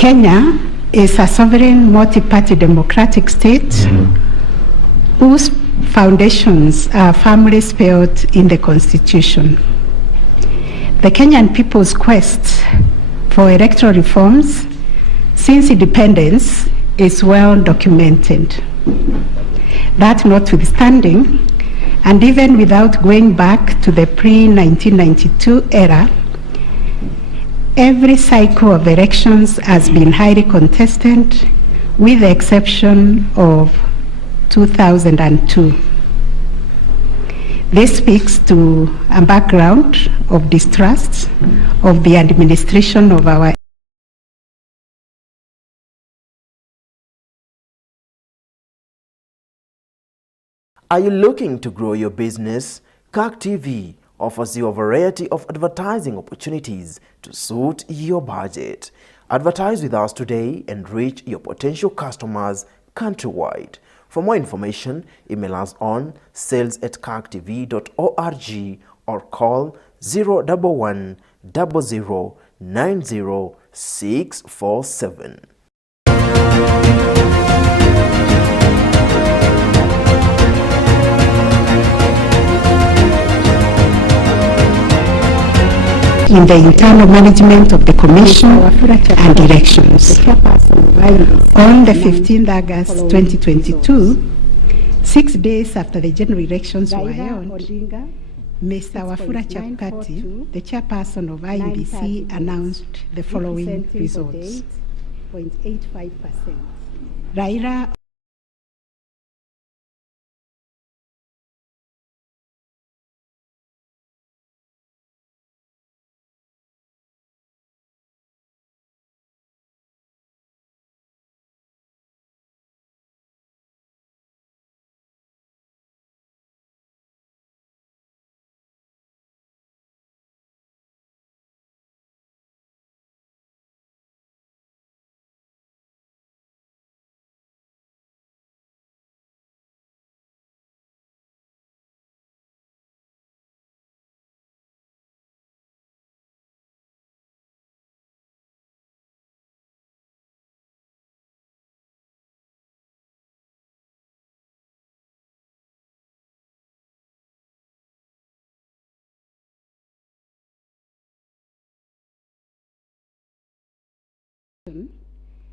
Kenya is a sovereign multi-party democratic state whose foundations are firmly spelled in the Constitution. The Kenyan people's quest for electoral reforms since independence is well documented. That notwithstanding, and even without going back to the pre-1992 era, every cycle of elections has been highly contested, with the exception of 2002. This speaks to a background of distrust of the administration of our. Are you looking to grow your business? KAG TV offers you a variety of advertising opportunities to suit your budget. Advertise with us today and reach your potential customers countrywide. For more information, email us on sales@kagtv.org or call 011 00 90 647. In the internal management of the Commission and elections. On the 15th August 2022, 6 days after the general elections were held, Mr. Wafula Chebukati, the chairperson of IEBC, announced the following results. Raila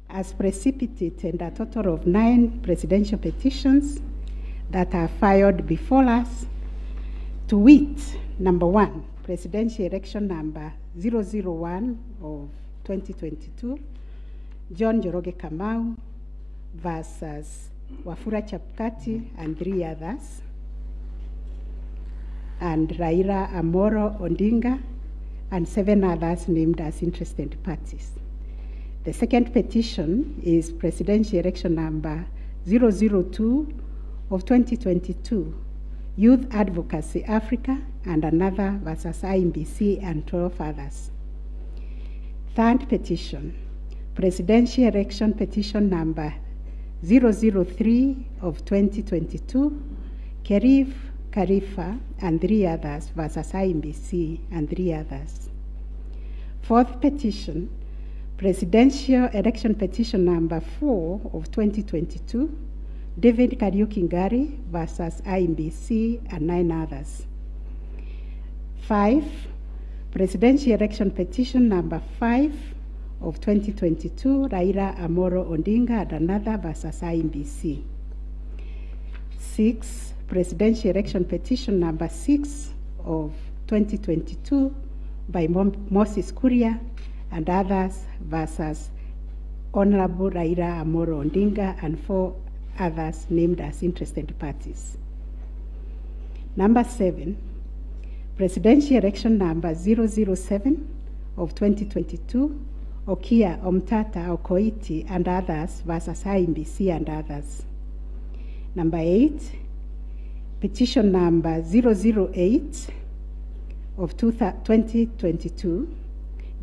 has precipitated a total of 9 presidential petitions that are filed before us, to wit, number 1, presidential election number 001 of 2022, John Njoroge Kamau versus Wafula Chebukati and 3 others, and Raila Amolo Odinga and 7 others named as interested parties. The second petition is presidential election number 002 of 2022, Youth Advocacy Africa and another versus IEBC and 12 others. Third petition, presidential election petition number 003 of 2022, Kerif Khalifa and 3 others versus IEBC and 3 others. Fourth petition, presidential election petition number 4 of 2022, David Kariuki Ngari versus IEBC and 9 others. 5, presidential election petition number 5 of 2022, Raila Amolo Odinga and another versus IEBC. 6, presidential election petition number 6 of 2022 by Moses Kuria and others versus Honorable Raila Amolo Odinga and 4 others named as interested parties. Number 7, presidential election number 007 of 2022, Okia Omtata Okoiti and others versus IEBC and others. Number 8, petition number 008 of 2022,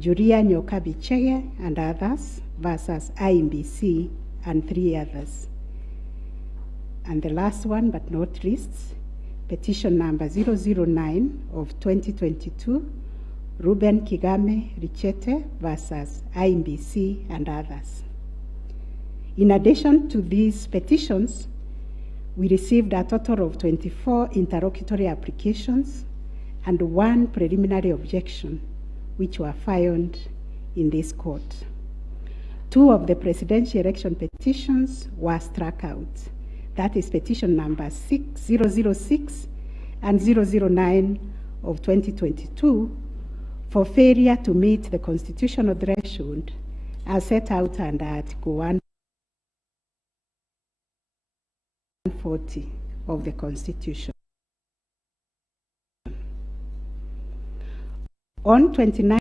Julia Nyoka Bichege and others versus IEBC and 3 others. And the last one, but not least, petition number 009 of 2022, Ruben Kigame Richete versus IMBC and others. In addition to these petitions, we received a total of 24 interlocutory applications and 1 preliminary objection, which were filed in this court. 2 of the presidential election petitions were struck out. That is petition number 006 and 009 of 2022 for failure to meet the constitutional threshold as set out under Article 140 of the Constitution. On 29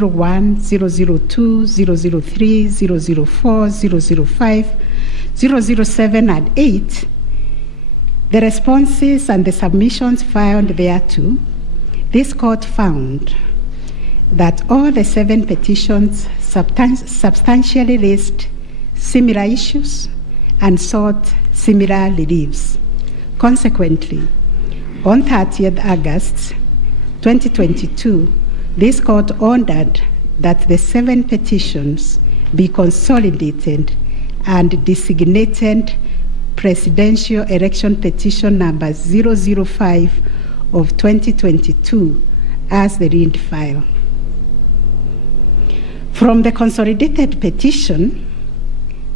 01, 002, 003, 004, 005, 007, and 8, the responses and the submissions filed thereto, this court found that all the 7 petitions substantially raised similar issues and sought similar reliefs. Consequently, on 30th August 2022, this court ordered that the 7 petitions be consolidated and designated Presidential Election Petition number 005 of 2022 as the read file. From the consolidated petition,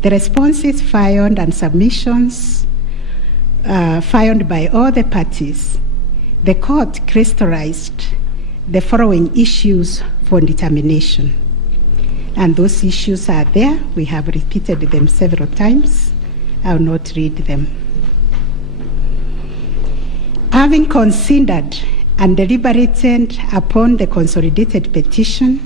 the responses filed and submissions filed by all the parties, the court crystallized the following issues for determination. And those issues are there. We have repeated them several times. I will not read them. Having considered and deliberated upon the consolidated petition,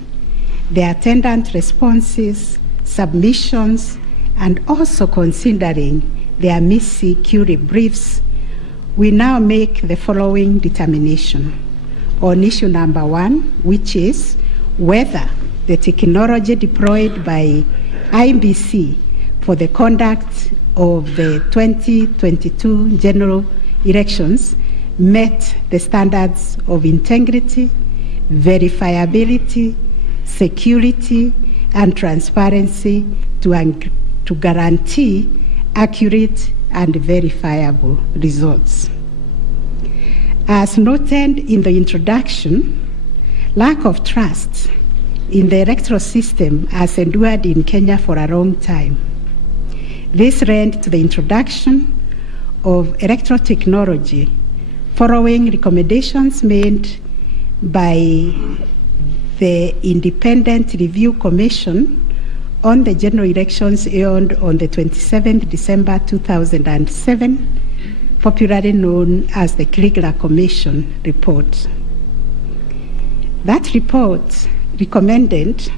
the attendant responses, submissions, and also considering the amici curiae briefs, we now make the following determination on issue number 1, which is whether the technology deployed by IMBC for the conduct of the 2022 general elections met the standards of integrity, verifiability, security, and transparency to guarantee accurate and verifiable results. As noted in the introduction, lack of trust in the electoral system has endured in Kenya for a long time. This led to the introduction of electoral technology following recommendations made by the Independent Review Commission on the general elections held on the 27th December 2007, popularly known as the Kriegler Commission report. That report recommended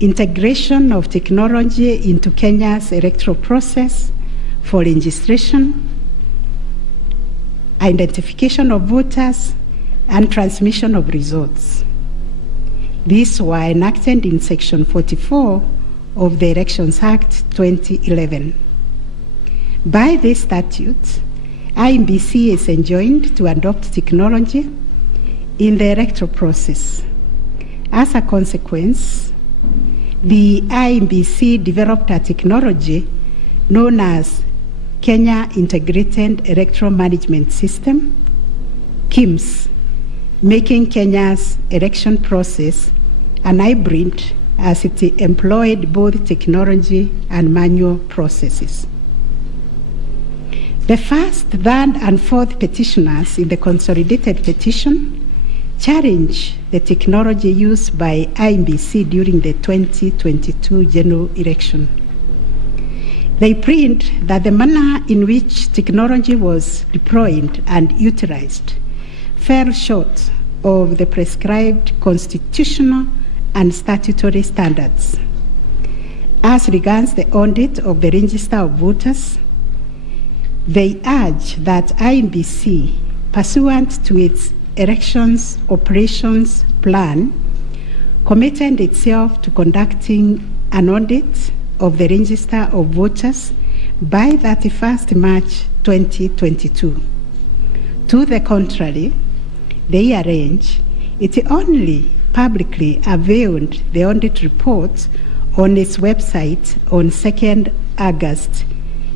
integration of technology into Kenya's electoral process for registration, identification of voters, and transmission of results. These were enacted in Section 44 of the Elections Act 2011. By this statute, IMBC is enjoined to adopt technology in the electoral process. As a consequence, the IMBC developed a technology known as Kenya Integrated Electoral Management System, KIEMS, making Kenya's election process an hybrid as it employed both technology and manual processes. The first, third, and fourth petitioners in the consolidated petition challenge the technology used by IMBC during the 2022 general election. They print that the manner in which technology was deployed and utilized fell short of the prescribed constitutional and statutory standards. As regards the audit of the Register of Voters, they urge that IEBC, pursuant to its elections operations plan, committed itself to conducting an audit of the Register of Voters by 31st March 2022. To the contrary, they arrange it only publicly availed the audit report on its website on 2nd August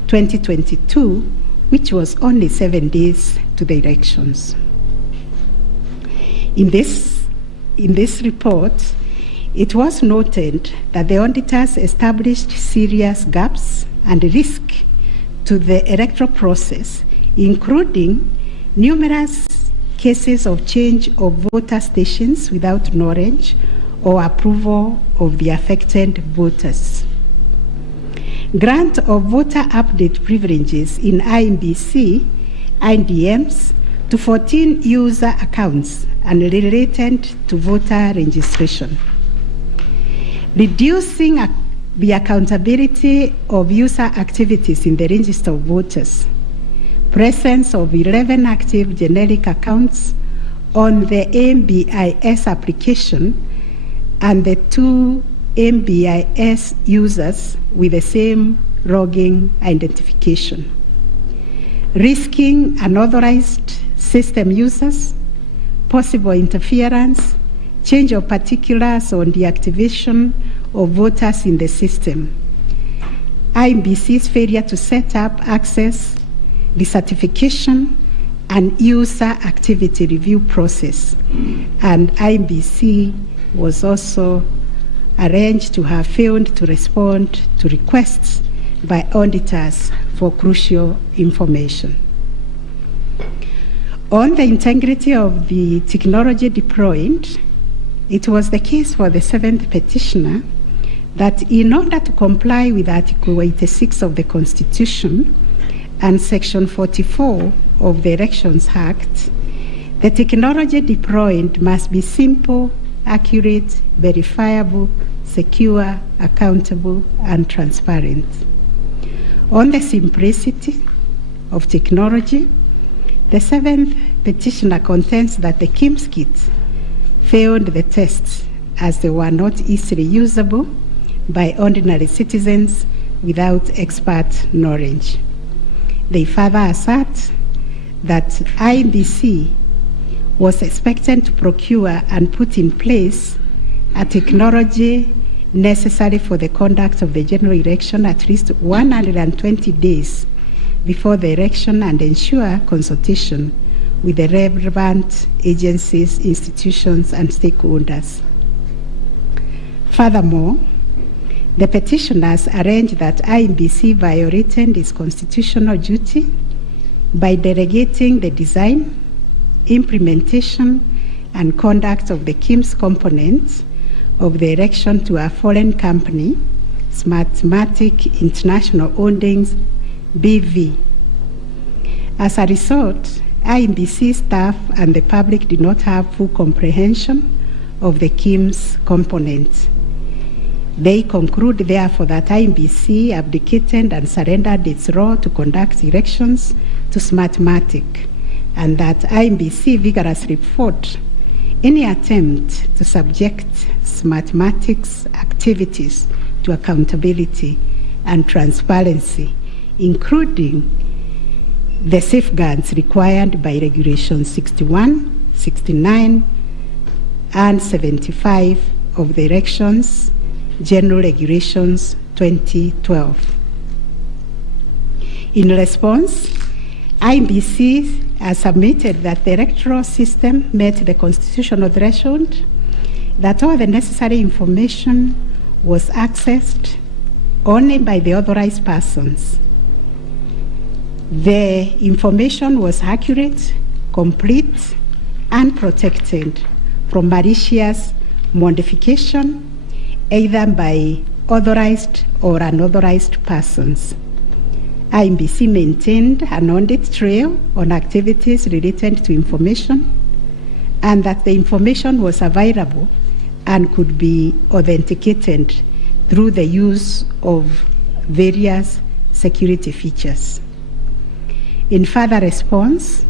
2022, which was only 7 days to the elections. In this report, it was noted that the auditors established serious gaps and risk to the electoral process, including numerous cases of change of voter stations without knowledge or approval of the affected voters. Grant of voter update privileges in IEBC, IDMs, to 14 user accounts and related to voter registration. Reducing the accountability of user activities in the Register of Voters. Presence of 11 active generic accounts on the MBIS application and the 2 MBIS users with the same login identification. Risking unauthorized system users, possible interference, change of particulars on the activation of voters in the system. IEBC's failure to set up access, decertification, and user activity review process. And IEBC was also arranged to have failed to respond to requests by auditors for crucial information. On the integrity of the technology deployed, it was the case for the 7th petitioner that in order to comply with Article 86 of the Constitution and Section 44 of the Elections Act, the technology deployed must be simple, accurate, verifiable, secure, accountable, and transparent. On the simplicity of technology, the 7th petitioner contends that the KIMS kit failed the test as they were not easily usable by ordinary citizens without expert knowledge. They further assert that IEBC was expected to procure and put in place a technology necessary for the conduct of the general election at least 120 days before the election and ensure consultation with the relevant agencies, institutions, and stakeholders. Furthermore, the petitioners arranged that IEBC violated its constitutional duty by delegating the design, implementation, and conduct of the KIMS components of the election to a foreign company, Smartmatic International Holdings, BV. As a result, IEBC staff and the public did not have full comprehension of the KIMS components. They conclude, therefore, that IEBC abdicated and surrendered its role to conduct elections to Smartmatic, and that IEBC vigorously fought any attempt to subject Smartmatic's activities to accountability and transparency, including the safeguards required by Regulation 61, 69, and 75 of the Elections General Regulations 2012. In response, IEBC has submitted that the electoral system met the constitutional threshold, that all the necessary information was accessed only by the authorized persons. The information was accurate, complete, and protected from malicious modification, either by authorized or unauthorized persons. IMBC maintained an audit trail on activities related to information, and that the information was available and could be authenticated through the use of various security features. In further response,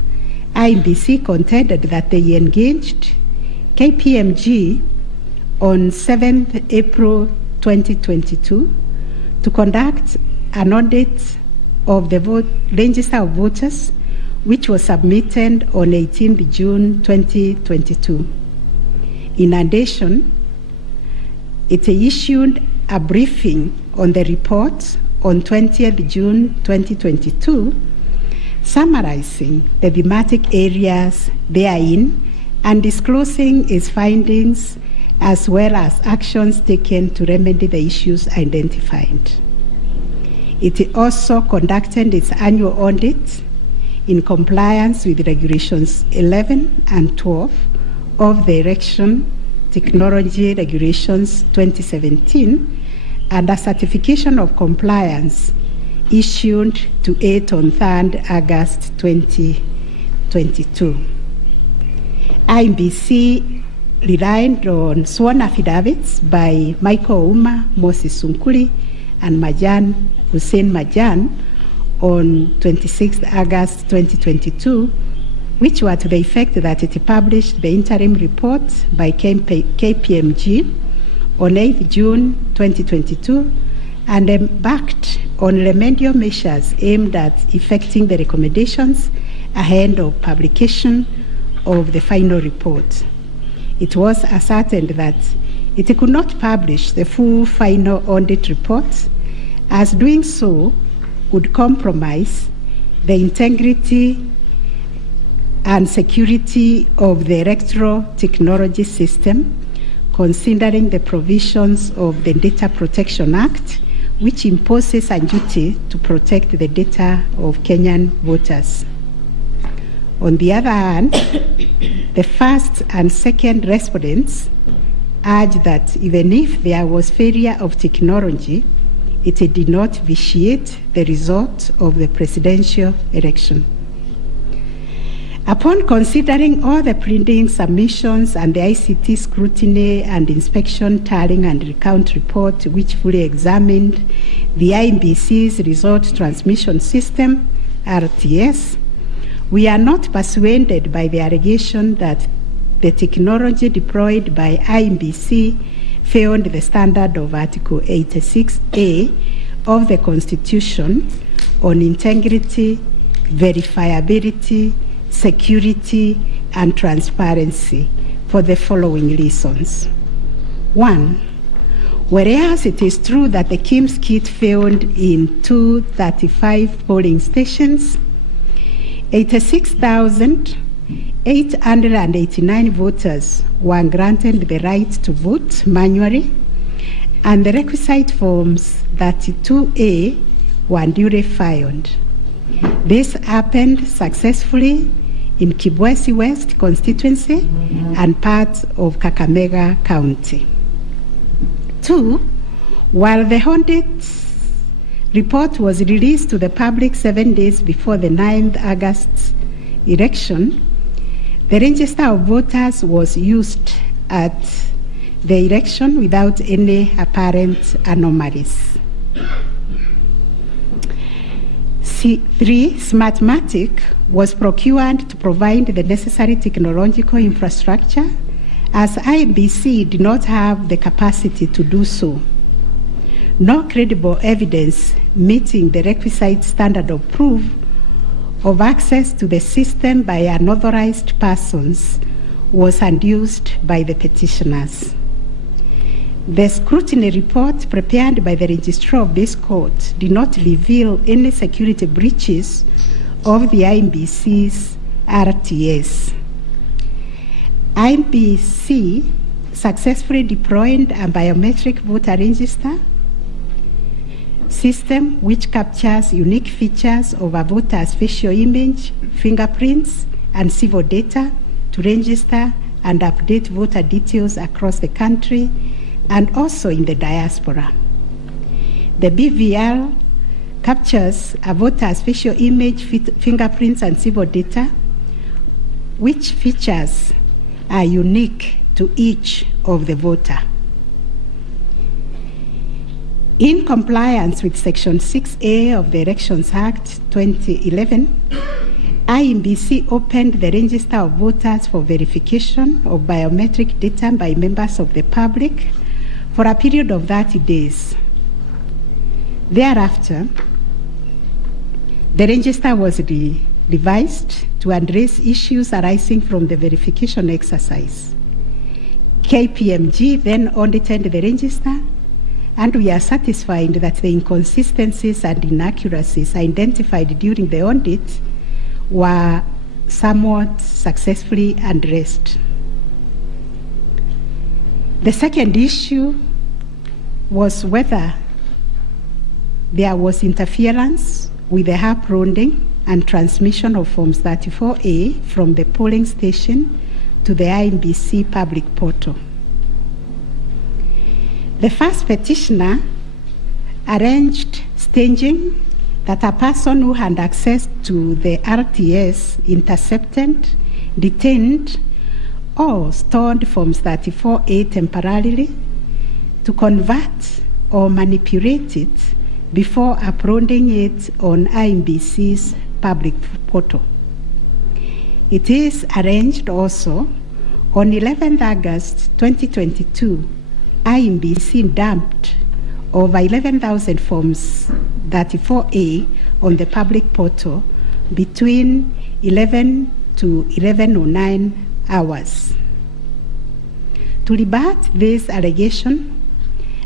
IMBC contended that they engaged KPMG on 7th April 2022 to conduct an audit of the register of voters, which was submitted on 18th June 2022. In addition, it issued a briefing on the report on 20th June 2022, summarizing the thematic areas therein and disclosing its findings as well as actions taken to remedy the issues identified. It also conducted its annual audit in compliance with Regulations 11 and 12 of the Election Technology Regulations 2017 and a certification of compliance issued to it on 3rd August 2022. IMBC relied on sworn affidavits by Michael Ouma, Moses Sunkuli, and Hussein Majan on 26th August 2022, which were to the effect that it published the interim report by KPMG on 8th June 2022 and embarked on remedial measures aimed at effecting the recommendations ahead of publication of the final report. It was ascertained that it could not publish the full final audit report, as doing so would compromise the integrity and security of the electoral technology system, considering the provisions of the Data Protection Act, which imposes a duty to protect the data of Kenyan voters. On the other hand, the first and second respondents urged that even if there was failure of technology, it did not vitiate the result of the presidential election. Upon considering all the printing submissions and the ICT scrutiny and inspection tallying and recount report, which fully examined the IMBC's result transmission system, RTS, we are not persuaded by the allegation that the technology deployed by IMBC failed the standard of Article 86A of the Constitution on integrity, verifiability, security, and transparency for the following reasons. 1, whereas it is true that the KIMS kit failed in 235 polling stations, 86,889 voters were granted the right to vote manually, and the requisite forms 32A were duly filed. This happened successfully in Kibwezi West constituency and parts of Kakamega County. 2, while the audit report was released to the public 7 days before the 9th August election, the register of voters was used at the election without any apparent anomalies. 3, Smartmatic was procured to provide the necessary technological infrastructure, as IMBC did not have the capacity to do so. No credible evidence meeting the requisite standard of proof of access to the system by unauthorized persons was adduced by the petitioners. The scrutiny report prepared by the registrar of this court did not reveal any security breaches of the IMBC's RTS. IMBC successfully deployed a biometric voter register system which captures unique features of a voter's facial image, fingerprints, and civil data to register and update voter details across the country and also in the diaspora. The BVR captures a voter's facial image, fingerprints, and civil data, which features are unique to each of the voter. In compliance with Section 6A of the Elections Act 2011, IEBC opened the register of voters for verification of biometric data by members of the public for a period of 30 days. Thereafter, the register was revised to address issues arising from the verification exercise. KPMG then audited the register, and we are satisfied that the inconsistencies and inaccuracies identified during the audit were somewhat successfully addressed. The second issue was whether there was interference with the hap-rounding and transmission of Forms 34A from the polling station to the IEBC public portal. The first petitioner arranged staging that a person who had access to the RTS intercepted, detained, or stored Forms 34A temporarily to convert or manipulate it before uploading it on IEBC's public portal. It is arranged also on 11th August 2022, IEBC dumped over 11,000 Forms 34A on the public portal between 11 to 11:09 hours. To rebut this allegation,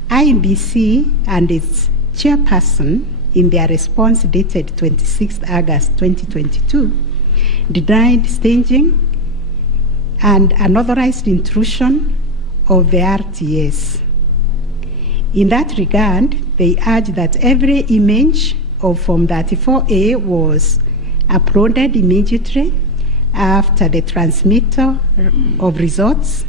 IEBC and its chairperson, in their response dated 26th August 2022, denied staging and unauthorized intrusion of the RTS. In that regard, they urge that every image of Form 34A was uploaded immediately after the transmittal of results.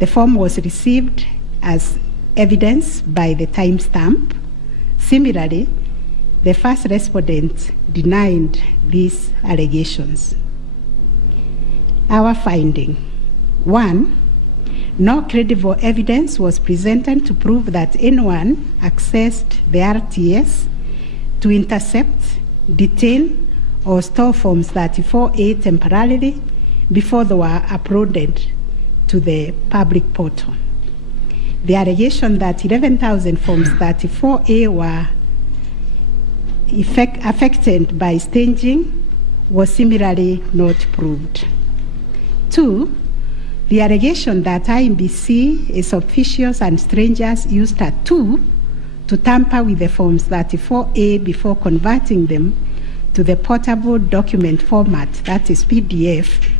The form was received as evidence by the timestamp. Similarly, the first respondent denied these allegations. Our finding: 1, no credible evidence was presented to prove that anyone accessed the RTS to intercept, detain, or store Forms 34A temporarily before they were uploaded to the public portal. The allegation that 11,000 Forms 34A were affected by staging was similarly not proved. 2, the allegation that IEBC, its officials and strangers used a tool to tamper with the Forms 34A before converting them to the portable document format, that is PDF,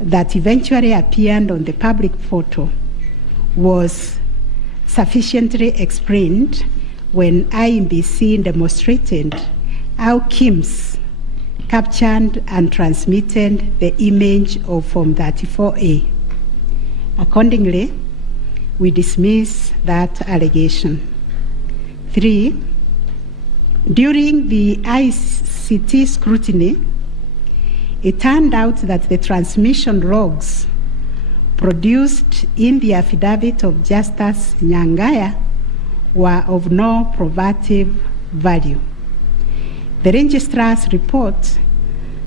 that eventually appeared on the public portal, was sufficiently explained when IEBC demonstrated how KIMS captured and transmitted the image of Form 34A. Accordingly, we dismiss that allegation. 3, during the ICT scrutiny, it turned out that the transmission logs produced in the affidavit of Justice Nyangaya were of no probative value. The registrar's report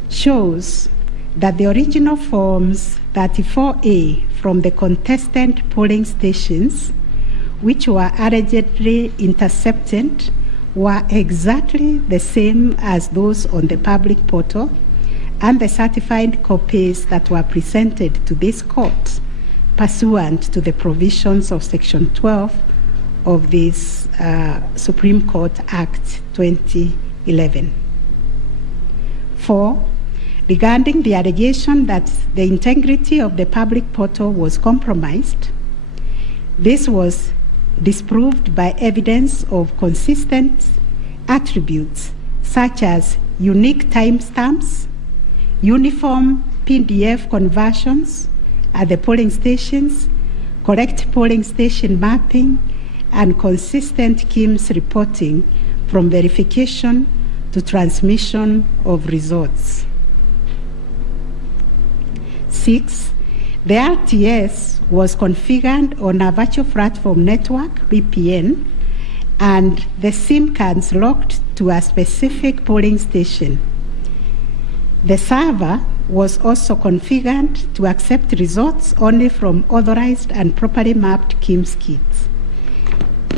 shows that the original Forms 34A from the contested polling stations, which were allegedly intercepted, were exactly the same as those on the public portal, and the certified copies that were presented to this court pursuant to the provisions of Section 12 of this Supreme Court Act 2011. 4, regarding the allegation that the integrity of the public portal was compromised, this was disproved by evidence of consistent attributes such as unique timestamps, uniform PDF conversions at the polling stations, correct polling station mapping, and consistent KIMS reporting from verification to transmission of results. 6. The RTS was configured on a virtual platform network, VPN, and the SIM cards locked to a specific polling station. The server was also configured to accept results only from authorized and properly mapped KIMS kits.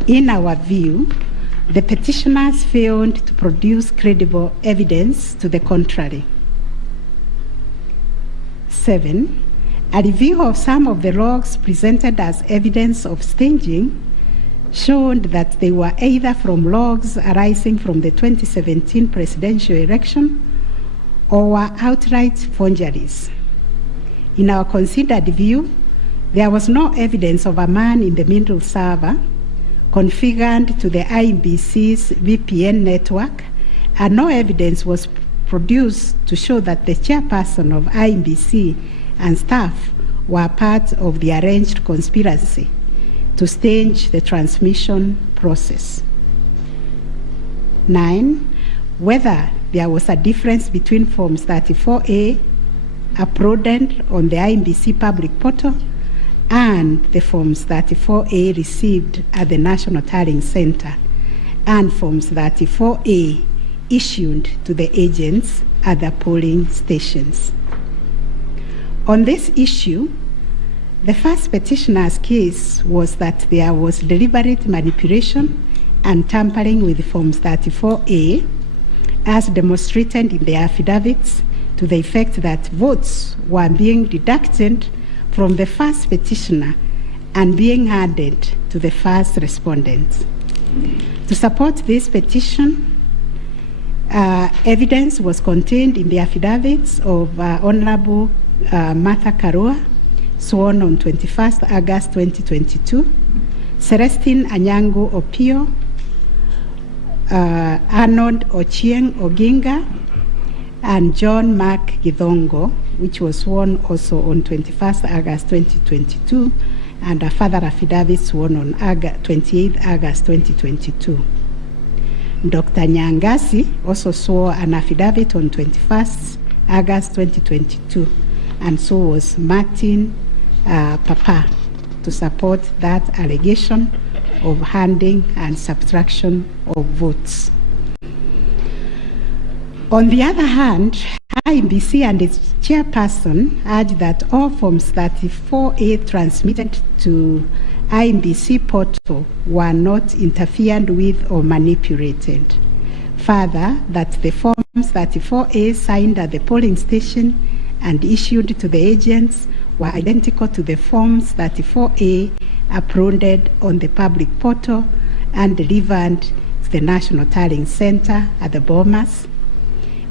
In our view, the petitioners failed to produce credible evidence to the contrary. 7. A review of some of the logs presented as evidence of staging showed that they were either from logs arising from the 2017 presidential election or were outright forgeries. In our considered view, there was no evidence of a man-in-the-middle server configured to the IEBC's VPN network, and no evidence was produced to show that the chairperson of IEBC and staff were part of the arranged conspiracy to stage the transmission process. 9. Whether there was a difference between Forms 34A uploaded on the IEBC public portal and the Forms 34A received at the National Tallying Center and Forms 34A issued to the agents at the polling stations. On this issue, the first petitioner's case was that there was deliberate manipulation and tampering with Forms 34A, as demonstrated in the affidavits, to the effect that votes were being deducted from the first petitioner and being added to the first respondent. To support this petition, evidence was contained in the affidavits of Honorable Martha Karua, sworn on 21st August 2022, Celestine Anyango Opio, Arnold Ochieng Oginga, and John Mark Githongo, which was sworn also on 21st August 2022, and a further affidavit sworn on 28th August 2022. Dr. Nyangasi also swore an affidavit on 21st August 2022, and so was Martin Papa, to support that allegation of handing and subtraction of votes. On the other hand, IEBC and its chairperson urged that all Forms 34A transmitted to IEBC portal were not interfered with or manipulated. Further, that the Forms 34A signed at the polling station and issued to the agents were identical to the Forms 34A uploaded on the public portal and delivered to the National Tallying Center at the Bomas.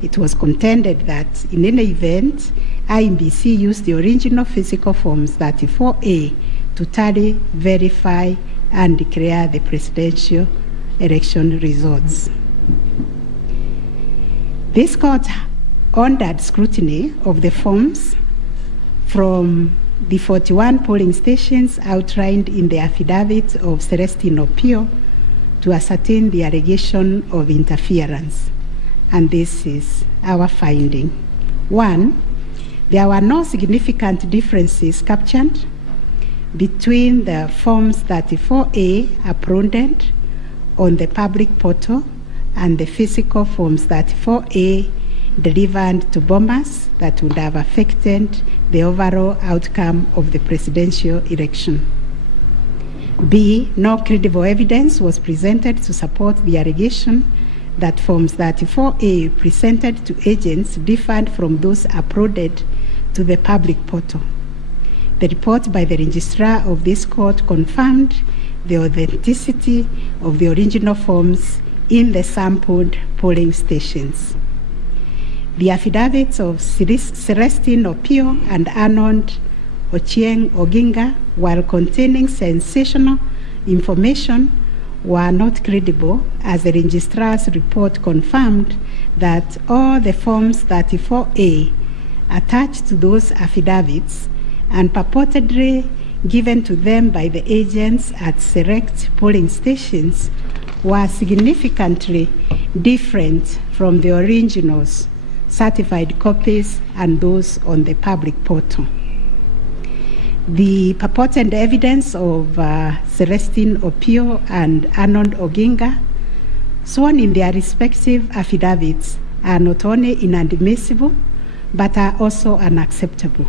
It was contended that in any event, IEBC used the original physical Forms 34A to tally, verify, and declare the presidential election results. This court ordered scrutiny of the forms from the 41 polling stations outlined in the affidavit of Celestine Opio to ascertain the allegation of interference. And this is our finding. 1, there were no significant differences captured between the Forms 34A uploaded on the public portal and the physical Forms 34A delivered to Bomas that would have affected the overall outcome of the presidential election. B, no credible evidence was presented to support the allegation that Forms 34A presented to agents differed from those uploaded to the public portal. The report by the registrar of this court confirmed the authenticity of the original forms in the sampled polling stations. The affidavits of Celestine Opio and Arnold Ochieng Oginga, while containing sensational information, were not credible, as the registrar's report confirmed that all the Forms 34A attached to those affidavits and purportedly given to them by the agents at select polling stations were significantly different from the originals, certified copies, and those on the public portal. The purported evidence of Celestine Opio and Arnold Oginga, sworn in their respective affidavits, are not only inadmissible, but are also unacceptable.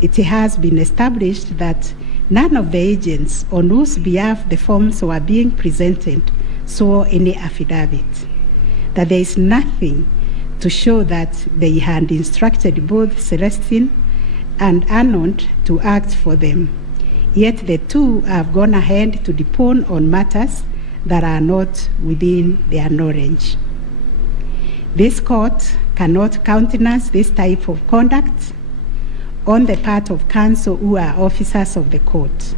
It has been established that none of the agents on whose behalf the forms were being presented swore any affidavit, that there is nothing to show that they had instructed both Celestine and Arnold to act for them, yet the two have gone ahead to depone on matters that are not within their knowledge. This court cannot countenance this type of conduct on the part of counsel who are officers of the court.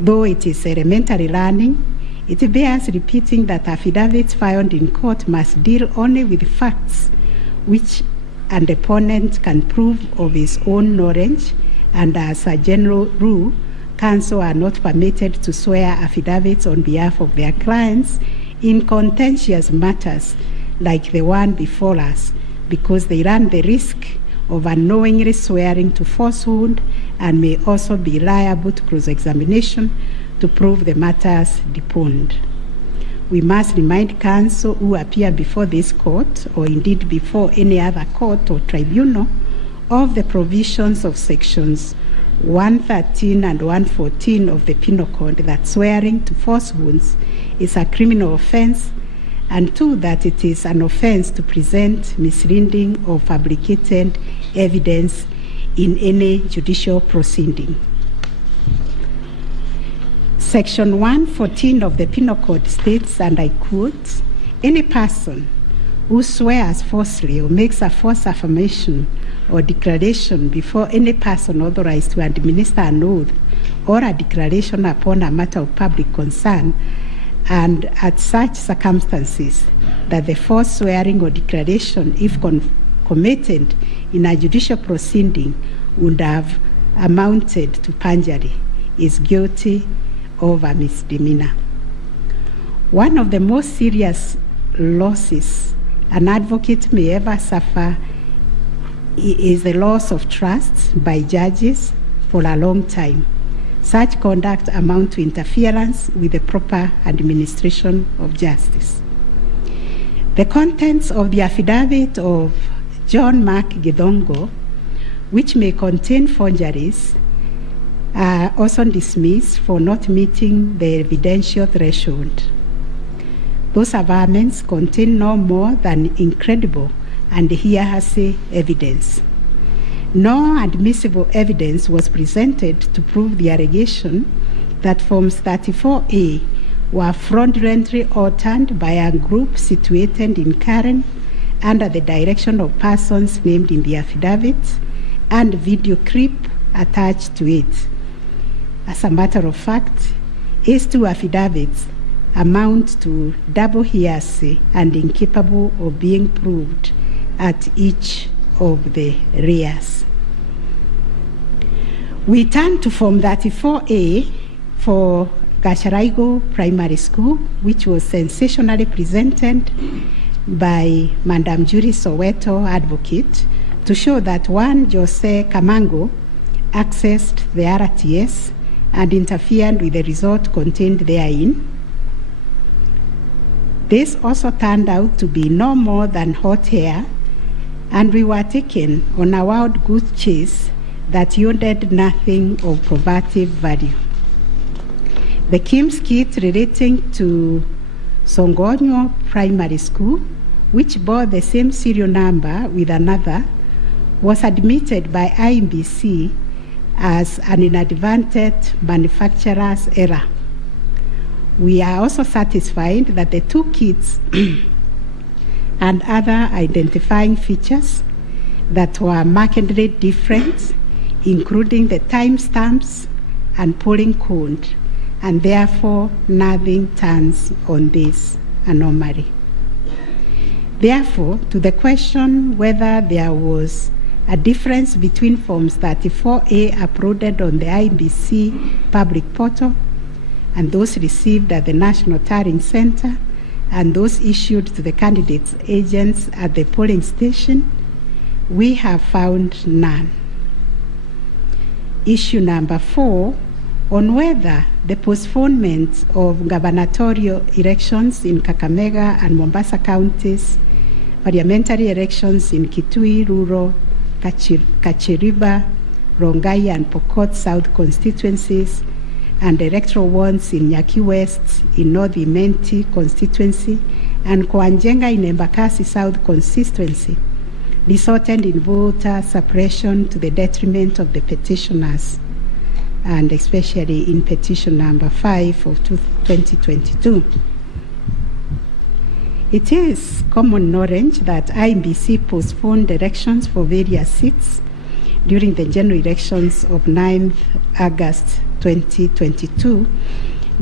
Though it is elementary learning, it bears repeating that affidavits filed in court must deal only with facts which an opponent can prove of his own knowledge, and as a general rule, counsel are not permitted to swear affidavits on behalf of their clients in contentious matters like the one before us, because they run the risk of unknowingly swearing to falsehood and may also be liable to cross-examination to prove the matters deponed. We must remind counsel who appear before this court, or indeed before any other court or tribunal, of the provisions of sections 113 and 114 of the Penal Code that swearing to falsehoods is a criminal offense, and two, that it is an offense to present misleading or fabricated evidence in any judicial proceeding. Section 114 of the Penal Code states, and I quote, "Any person who swears falsely or makes a false affirmation or declaration before any person authorized to administer an oath or a declaration upon a matter of public concern, and at such circumstances that the false swearing or declaration, if committed in a judicial proceeding, would have amounted to perjury, is guilty of a misdemeanor." One of the most serious losses an advocate may ever suffer is the loss of trust by judges for a long time. Such conduct amounts to interference with the proper administration of justice. The contents of the affidavit of John Mark Githongo, which may contain forgeries, are also dismissed for not meeting the evidential threshold. Those averments contain no more than incredible and hearsay evidence. No admissible evidence was presented to prove the allegation that Forms 34A were fraudulently altered by a group situated in Karen under the direction of persons named in the affidavit and video clip attached to it. As a matter of fact, these two affidavits amount to double hearsay and incapable of being proved at each of the rears. We turn to Form 34A for Gacharaigo Primary School, which was sensationally presented by Madam Judy Soweto, advocate, to show that one Jose Camango accessed the RTS and interfered with the result contained therein. This also turned out to be no more than hot air, and we were taken on a wild goose chase that yielded nothing of probative value. The KIMS kit relating to Songonyo Primary School, which bore the same serial number with another, was admitted by IEBC as an inadvertent manufacturer's error. We are also satisfied that the two kits and other identifying features that were markedly different, including the timestamps and polling code, and therefore nothing turns on this anomaly. Therefore, to the question whether there was a difference between Forms 34A uploaded on the IEBC public portal and those received at the National Tallying Center, and those issued to the candidates' agents at the polling station, we have found none. Issue number 4, on whether the postponement of gubernatorial elections in Kakamega and Mombasa counties, parliamentary elections in Kitui, Rural, Kachiriba, Rongai and Pokot South constituencies, and electoral ones in Nyaki West, in North Imenti constituency, and Koanjenga in Embakasi South constituency, resulted in voter suppression to the detriment of the petitioners, and especially in petition number 5 of 2022. It is common knowledge that IEBC postponed elections for various seats during the general elections of 9th August 2022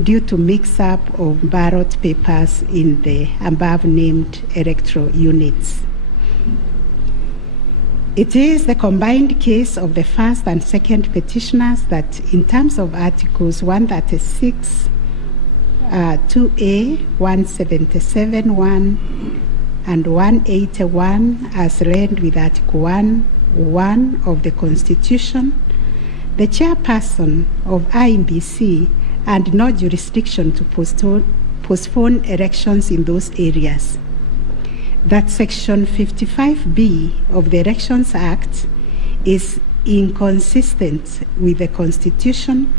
due to mix-up of ballot papers in the above-named electoral units. It is the combined case of the first and second petitioners that, in terms of Articles 136, 2A, 177, 1, and 181, as read with Article 1 of the Constitution, the chairperson of IEBC had no jurisdiction to postpone elections in those areas. That Section 55B of the Elections Act is inconsistent with the Constitution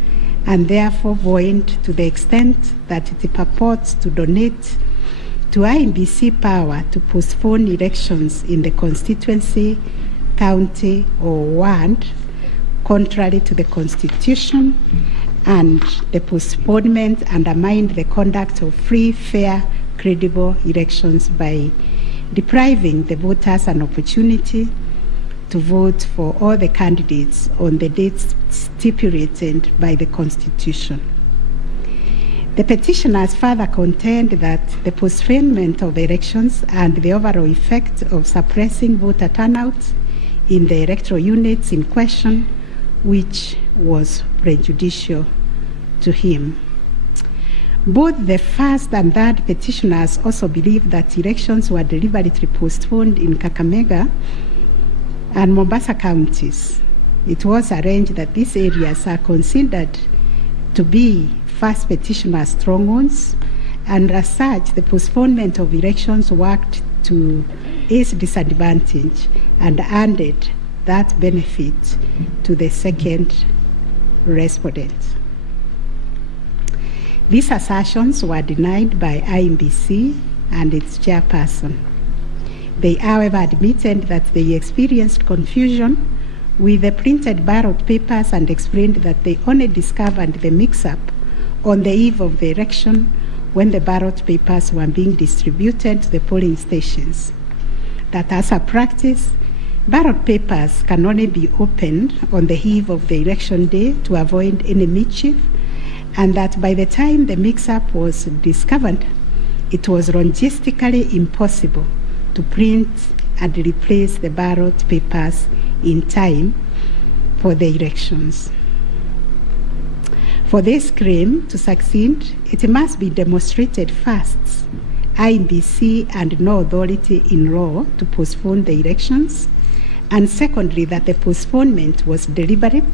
and therefore void to the extent that it purports to donate to IEBC power to postpone elections in the constituency, county, or ward, contrary to the Constitution, and the postponement undermined the conduct of free, fair, credible elections by depriving the voters an opportunity to vote for all the candidates on the dates stipulated by the Constitution. The petitioners further contend that the postponement of elections and the overall effect of suppressing voter turnout in the electoral units in question, which was prejudicial to him. Both the first and third petitioners also believe that elections were deliberately postponed in Kakamega and Mombasa counties. It was arranged that these areas are considered to be first petitioner strongholds, and as such, the postponement of elections worked to his disadvantage and handed that benefit to the second respondent. These assertions were denied by IEBC and its chairperson. They, however, admitted that they experienced confusion with the printed ballot papers and explained that they only discovered the mix-up on the eve of the election when the ballot papers were being distributed to the polling stations. That as a practice, ballot papers can only be opened on the eve of the election day to avoid any mischief, and that by the time the mix-up was discovered, it was logistically impossible to print and replace the ballot papers in time for the elections. For this claim to succeed, it must be demonstrated first, IEBC had no authority in law to postpone the elections, and secondly, that the postponement was deliberate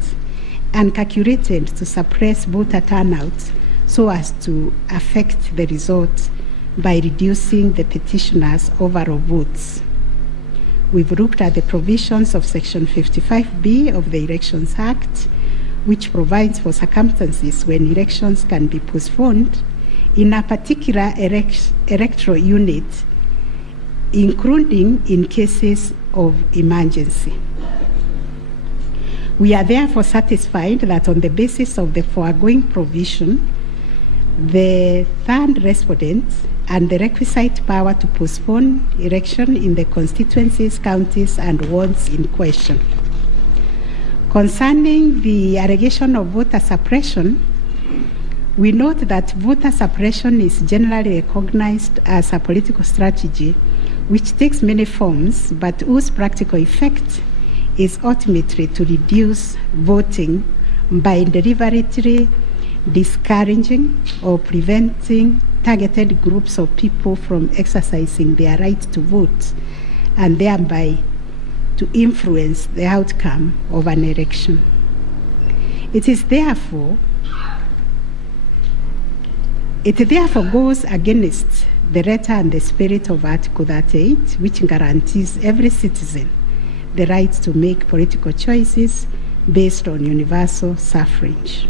and calculated to suppress voter turnout so as to affect the result by reducing the petitioners' overall votes. We've looked at the provisions of Section 55B of the Elections Act, which provides for circumstances when elections can be postponed in a particular electoral unit, including in cases of emergency. We are therefore satisfied that on the basis of the foregoing provision, the third respondent and the requisite power to postpone election in the constituencies, counties, and wards in question. Concerning the allegation of voter suppression, we note that voter suppression is generally recognized as a political strategy which takes many forms, but whose practical effect is ultimately to reduce voting by deliberately discouraging or preventing targeted groups of people from exercising their right to vote and thereby to influence the outcome of an election. It therefore goes against the letter and the spirit of Article 38, which guarantees every citizen the right to make political choices based on universal suffrage.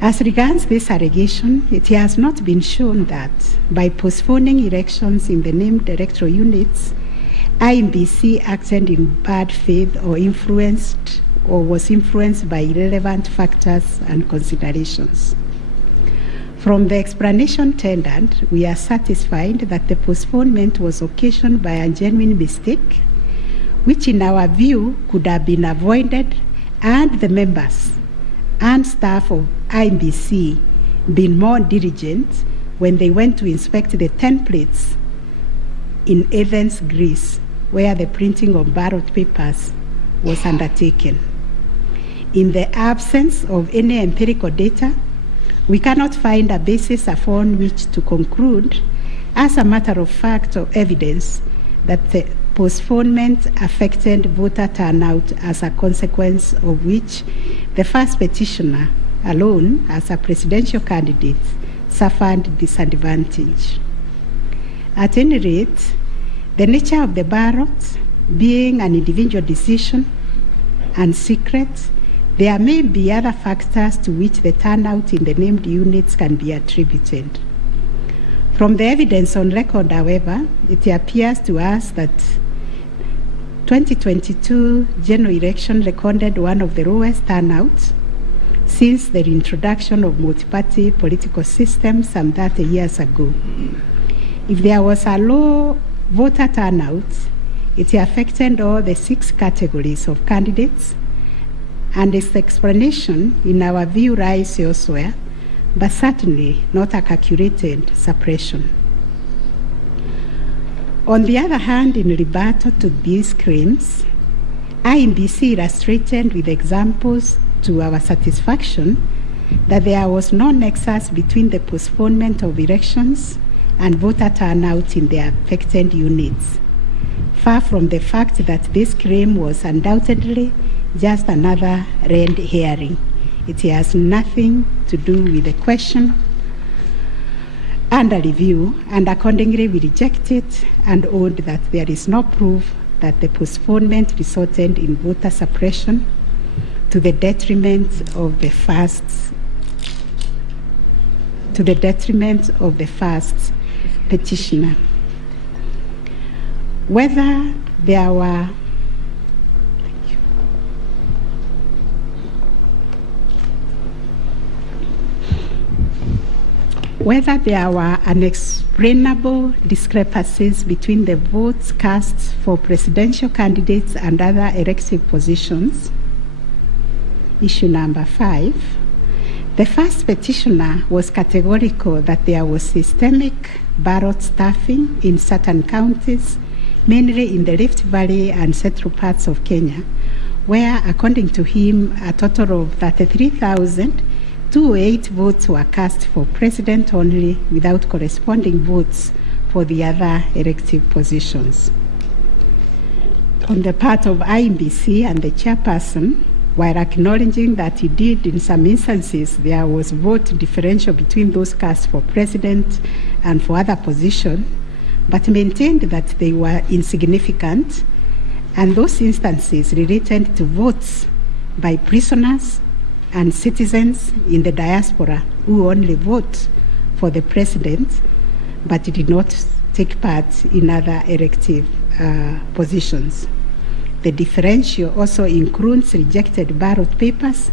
As regards this allegation, it has not been shown that by postponing elections in the named electoral units, IEBC acted in bad faith or was influenced by irrelevant factors and considerations. From the explanation tendered, we are satisfied that the postponement was occasioned by a genuine mistake, which in our view could have been avoided, and the members and staff of IEBC been more diligent when they went to inspect the templates in Athens, Greece, where the printing of ballot papers was undertaken. In the absence of any empirical data, we cannot find a basis upon which to conclude, as a matter of fact or evidence, that the postponement affected voter turnout, as a consequence of which the first petitioner alone, as a presidential candidate, suffered disadvantage. At any rate, the nature of the ballot being an individual decision and secret, there may be other factors to which the turnout in the named units can be attributed. From the evidence on record, however, it appears to us that 2022 general election recorded one of the lowest turnouts since the introduction of multi-party political system some 30 years ago. If there was a low voter turnout, it affected all the 6 categories of candidates, and its explanation, in our view, lies elsewhere, but certainly not a calculated suppression. On the other hand, in rebuttal to these claims, IEBC illustrated with examples to our satisfaction that there was no nexus between the postponement of elections and voter turnout in the affected units, far from the fact that this claim was undoubtedly just another red herring. It has nothing to do with the question under review, and accordingly we reject it and own that there is no proof that the postponement resulted in voter suppression to the detriment of the first petitioner. Whether there were unexplainable discrepancies between the votes cast for presidential candidates and other elective positions. Issue number 5. The first petitioner was categorical that there was systemic ballot stuffing in certain counties, mainly in the Rift Valley and central parts of Kenya, where, according to him, a total of 33,208 votes were cast for president only, without corresponding votes for the other elective positions. On the part of IEBC and the chairperson, while acknowledging that indeed in some instances there was vote differential between those cast for president and for other positions, but maintained that they were insignificant, and those instances related to votes by prisoners and citizens in the diaspora who only vote for the president but did not take part in other elective positions. The differential also includes rejected ballot papers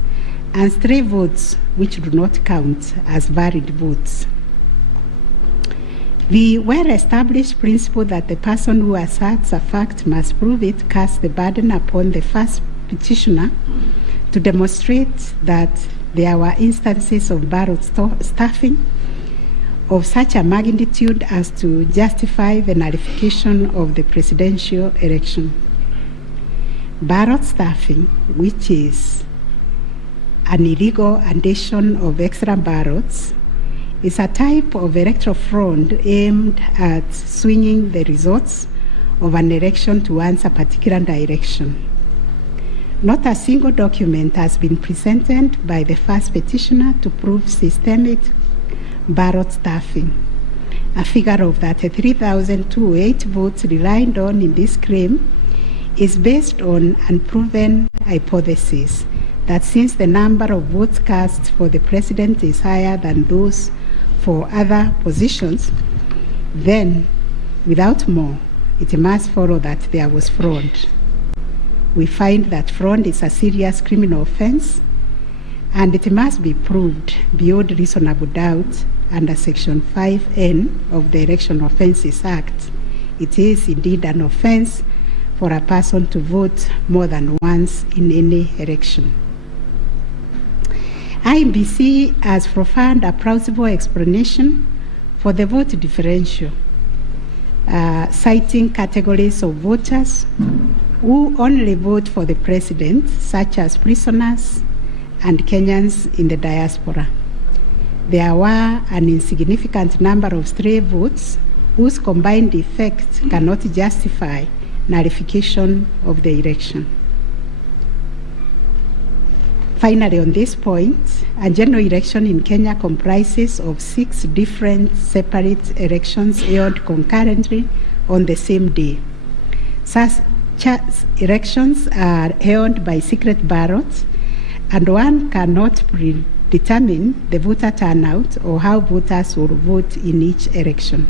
and stray votes which do not count as valid votes. The well-established principle that the person who asserts a fact must prove it casts the burden upon the first petitioner to demonstrate that there were instances of ballot stuffing of such a magnitude as to justify the nullification of the presidential election. Ballot stuffing, which is an illegal addition of extra ballots is a type of electoral fraud aimed at swinging the results of an election towards a particular direction. Not a single document has been presented by the first petitioner to prove systemic ballot stuffing. A figure of 33,208 votes relied on in this claim is based on unproven hypothesis that since the number of votes cast for the president is higher than those for other positions, then, without more, it must follow that there was fraud. We find that fraud is a serious criminal offense, and it must be proved beyond reasonable doubt under Section 5N of the Election Offences Act. It is indeed an offense for a person to vote more than once in any election. IEBC has provided a plausible explanation for the vote differential, citing categories of voters who only vote for the president, such as prisoners and Kenyans in the diaspora. There were an insignificant number of stray votes whose combined effect cannot justify nullification of the election. Finally, on this point, a general election in Kenya comprises of 6 different separate elections held concurrently on the same day. Such elections are held by secret ballot, and one cannot predetermine the voter turnout or how voters will vote in each election.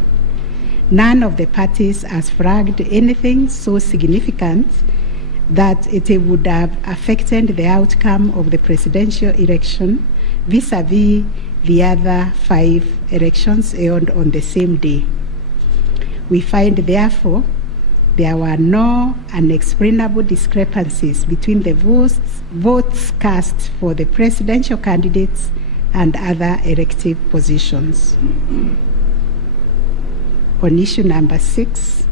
None of the parties has flagged anything so significant that it would have affected the outcome of the presidential election vis-a-vis the other 5 elections held on the same day. We find, therefore, there were no unexplainable discrepancies between the votes cast for the presidential candidates and other elective positions. On issue number 6,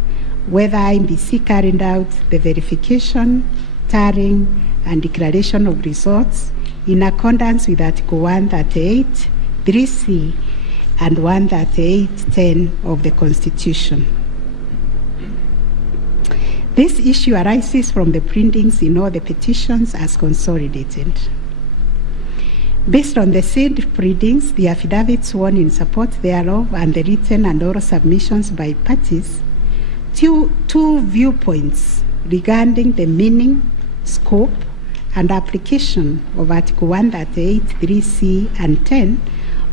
whether IEBC carried out the verification, tallying, and declaration of results in accordance with Article 138, 3C, and 138(10) of the Constitution. This issue arises from the printings in all the petitions as consolidated. Based on the said printings, the affidavits sworn in support thereof, and the written and oral submissions by parties, two viewpoints regarding the meaning, scope, and application of Article 138, 3C, and 10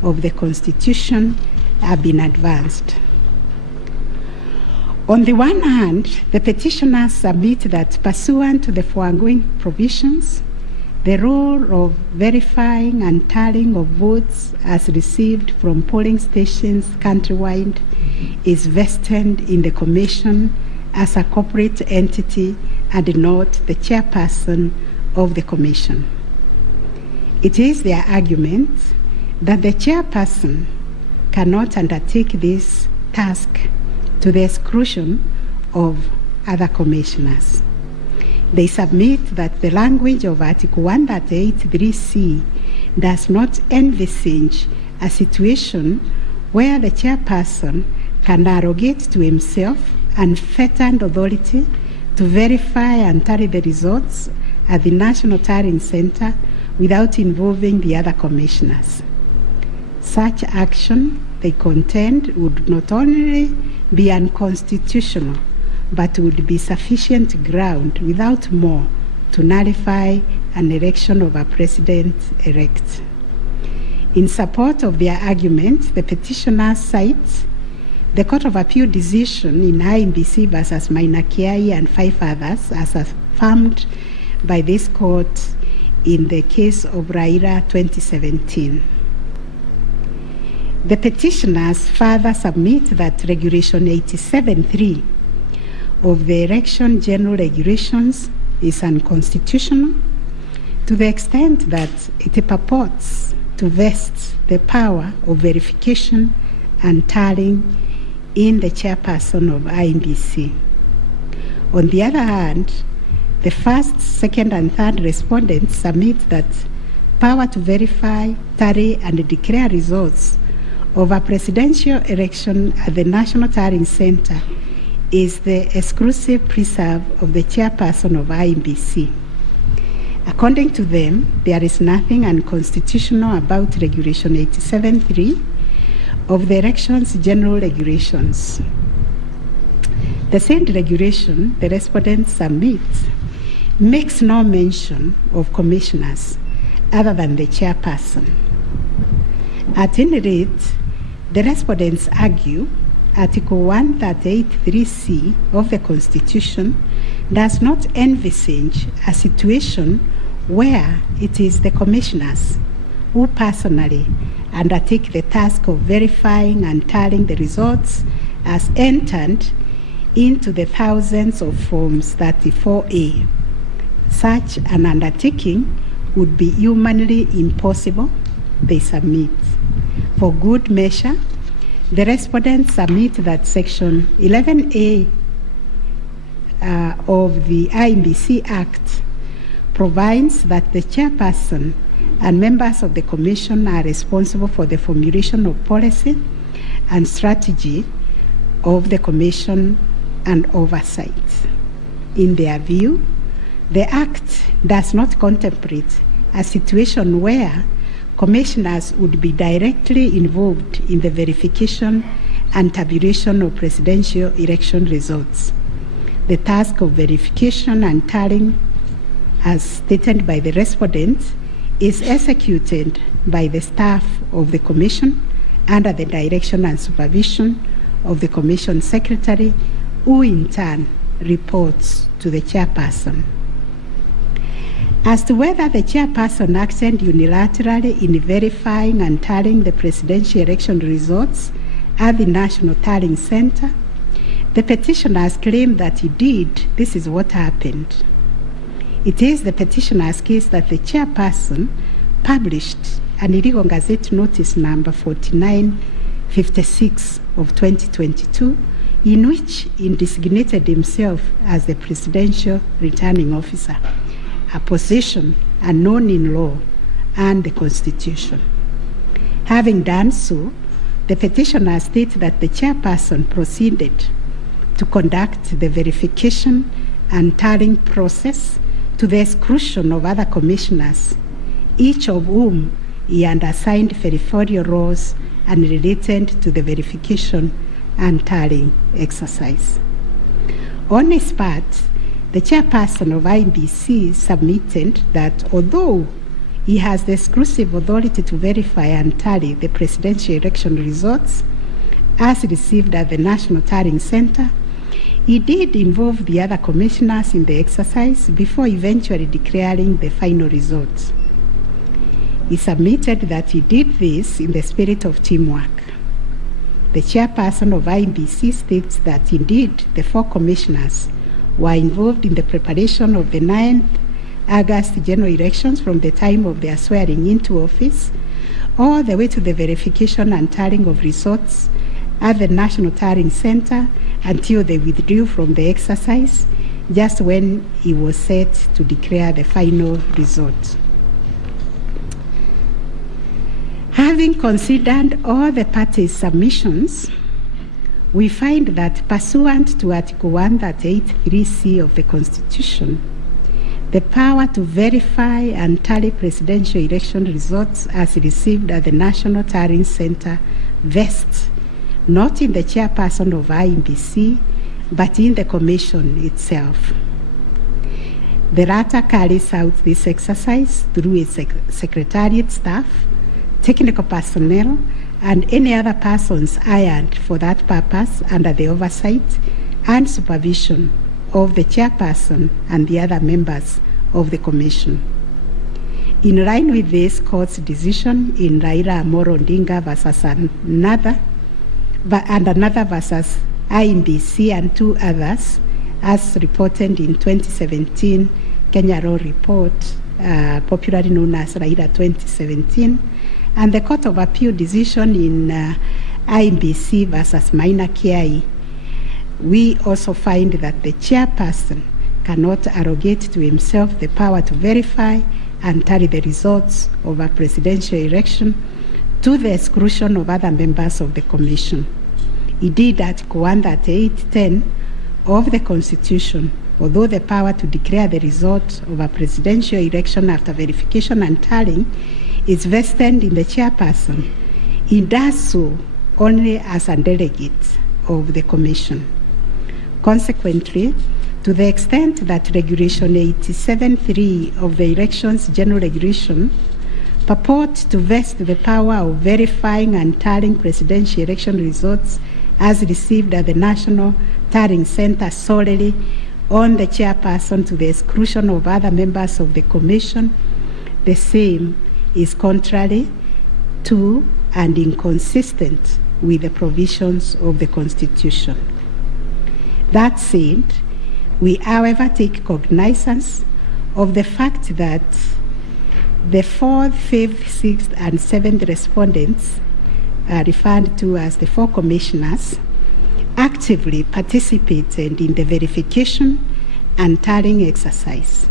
of the Constitution have been advanced. On the one hand, the petitioners submit that pursuant to the foregoing provisions, the role of verifying and tallying of votes as received from polling stations countrywide is vested in the Commission as a corporate entity and not the chairperson of the Commission. It is their argument that the chairperson cannot undertake this task to the exclusion of other commissioners. They submit that the language of Article 138(3)(c) does not envisage a situation where the chairperson can arrogate to himself unfettered authority to verify and tally the results at the National Tallying Center without involving the other commissioners. Such action, they contend, would not only be unconstitutional, but would be sufficient ground without more to nullify an election of a president-elect. In support of their argument, the petitioners cite the Court of Appeal decision in IEBC versus Maina Kiai and 5 others as affirmed by this court in the case of Raila 2017. The petitioners further submit that Regulation 87(3) of the Election General Regulations is unconstitutional to the extent that it purports to vest the power of verification and tallying in the chairperson of IEBC. On the other hand, the first, second, and third respondents submit that power to verify, tally, and declare results of a presidential election at the National Tallying Center is the exclusive preserve of the chairperson of IEBC. According to them, there is nothing unconstitutional about Regulation 87.3 of the Elections General Regulations. The said regulation the respondent submits makes no mention of commissioners other than the chairperson. At any rate, the respondents argue Article 138(3)(c) of the Constitution does not envisage a situation where it is the commissioners who personally undertake the task of verifying and tallying the results as entered into the thousands of Forms 34A. Such an undertaking would be humanly impossible, they submit. For good measure, the respondents submit that Section 11A of the IEBC Act provides that the chairperson and members of the Commission are responsible for the formulation of policy and strategy of the Commission and oversight. In their view, the Act does not contemplate a situation where commissioners would be directly involved in the verification and tabulation of presidential election results. The task of verification and tallying, as stated by the respondents, is executed by the staff of the Commission under the direction and supervision of the Commission Secretary, who in turn reports to the chairperson. As to whether the chairperson acted unilaterally in verifying and tallying the presidential election results at the National Tallying Center, the petitioners claim that he did. This is what happened. It is the petitioner's case that the chairperson published an illegal Gazette Notice number 4956 of 2022, in which he designated himself as the presidential returning officer, a position unknown in law and the Constitution. Having done so, the petitioner states that the chairperson proceeded to conduct the verification and tallying process to the exclusion of other commissioners, each of whom he had assigned verifiable roles and related to the verification and tallying exercise. On his part, the chairperson of IEBC submitted that although he has the exclusive authority to verify and tally the presidential election results as received at the National Tallying Center, he did involve the other commissioners in the exercise before eventually declaring the final results. He submitted that he did this in the spirit of teamwork. The chairperson of IEBC states that indeed the 4 commissioners were involved in the preparation of the 9th August general elections from the time of their swearing into office all the way to the verification and tallying of results at the National Tallying Center until they withdrew from the exercise just when he was set to declare the final result. Having considered all the parties' submissions, we find that pursuant to Article 138(3)(c) of the Constitution, the power to verify and tally presidential election results as received at the National Tallying Center vests not in the chairperson of IEBC, but in the Commission itself. The latter carries out this exercise through its secretariat staff, technical personnel, and any other persons hired for that purpose under the oversight and supervision of the chairperson and the other members of the Commission. In line with this court's decision in Raila Amolo Odinga versus another versus IEBC and 2 others, as reported in 2017 Kenya Law Report, popularly known as Raila 2017, and the Court of Appeal decision in IEBC versus Maina Kiai, we also find that the chairperson cannot arrogate to himself the power to verify and tally the results of a presidential election to the exclusion of other members of the Commission. Indeed, Article 138(10) of the Constitution, although the power to declare the result of a presidential election after verification and tallying is vested in the chairperson, he does so only as a delegate of the Commission. Consequently, to the extent that Regulation 87(3) of the Elections General Regulation purports to vest the power of verifying and tallying presidential election results as received at the National Tallying Center solely on the chairperson to the exclusion of other members of the Commission, the same is contrary to and inconsistent with the provisions of the Constitution. That said, we, however, take cognizance of the fact that the 4th, 5th, 6th, and 7th respondents, referred to as the 4 commissioners, actively participated in the verification and tallying exercise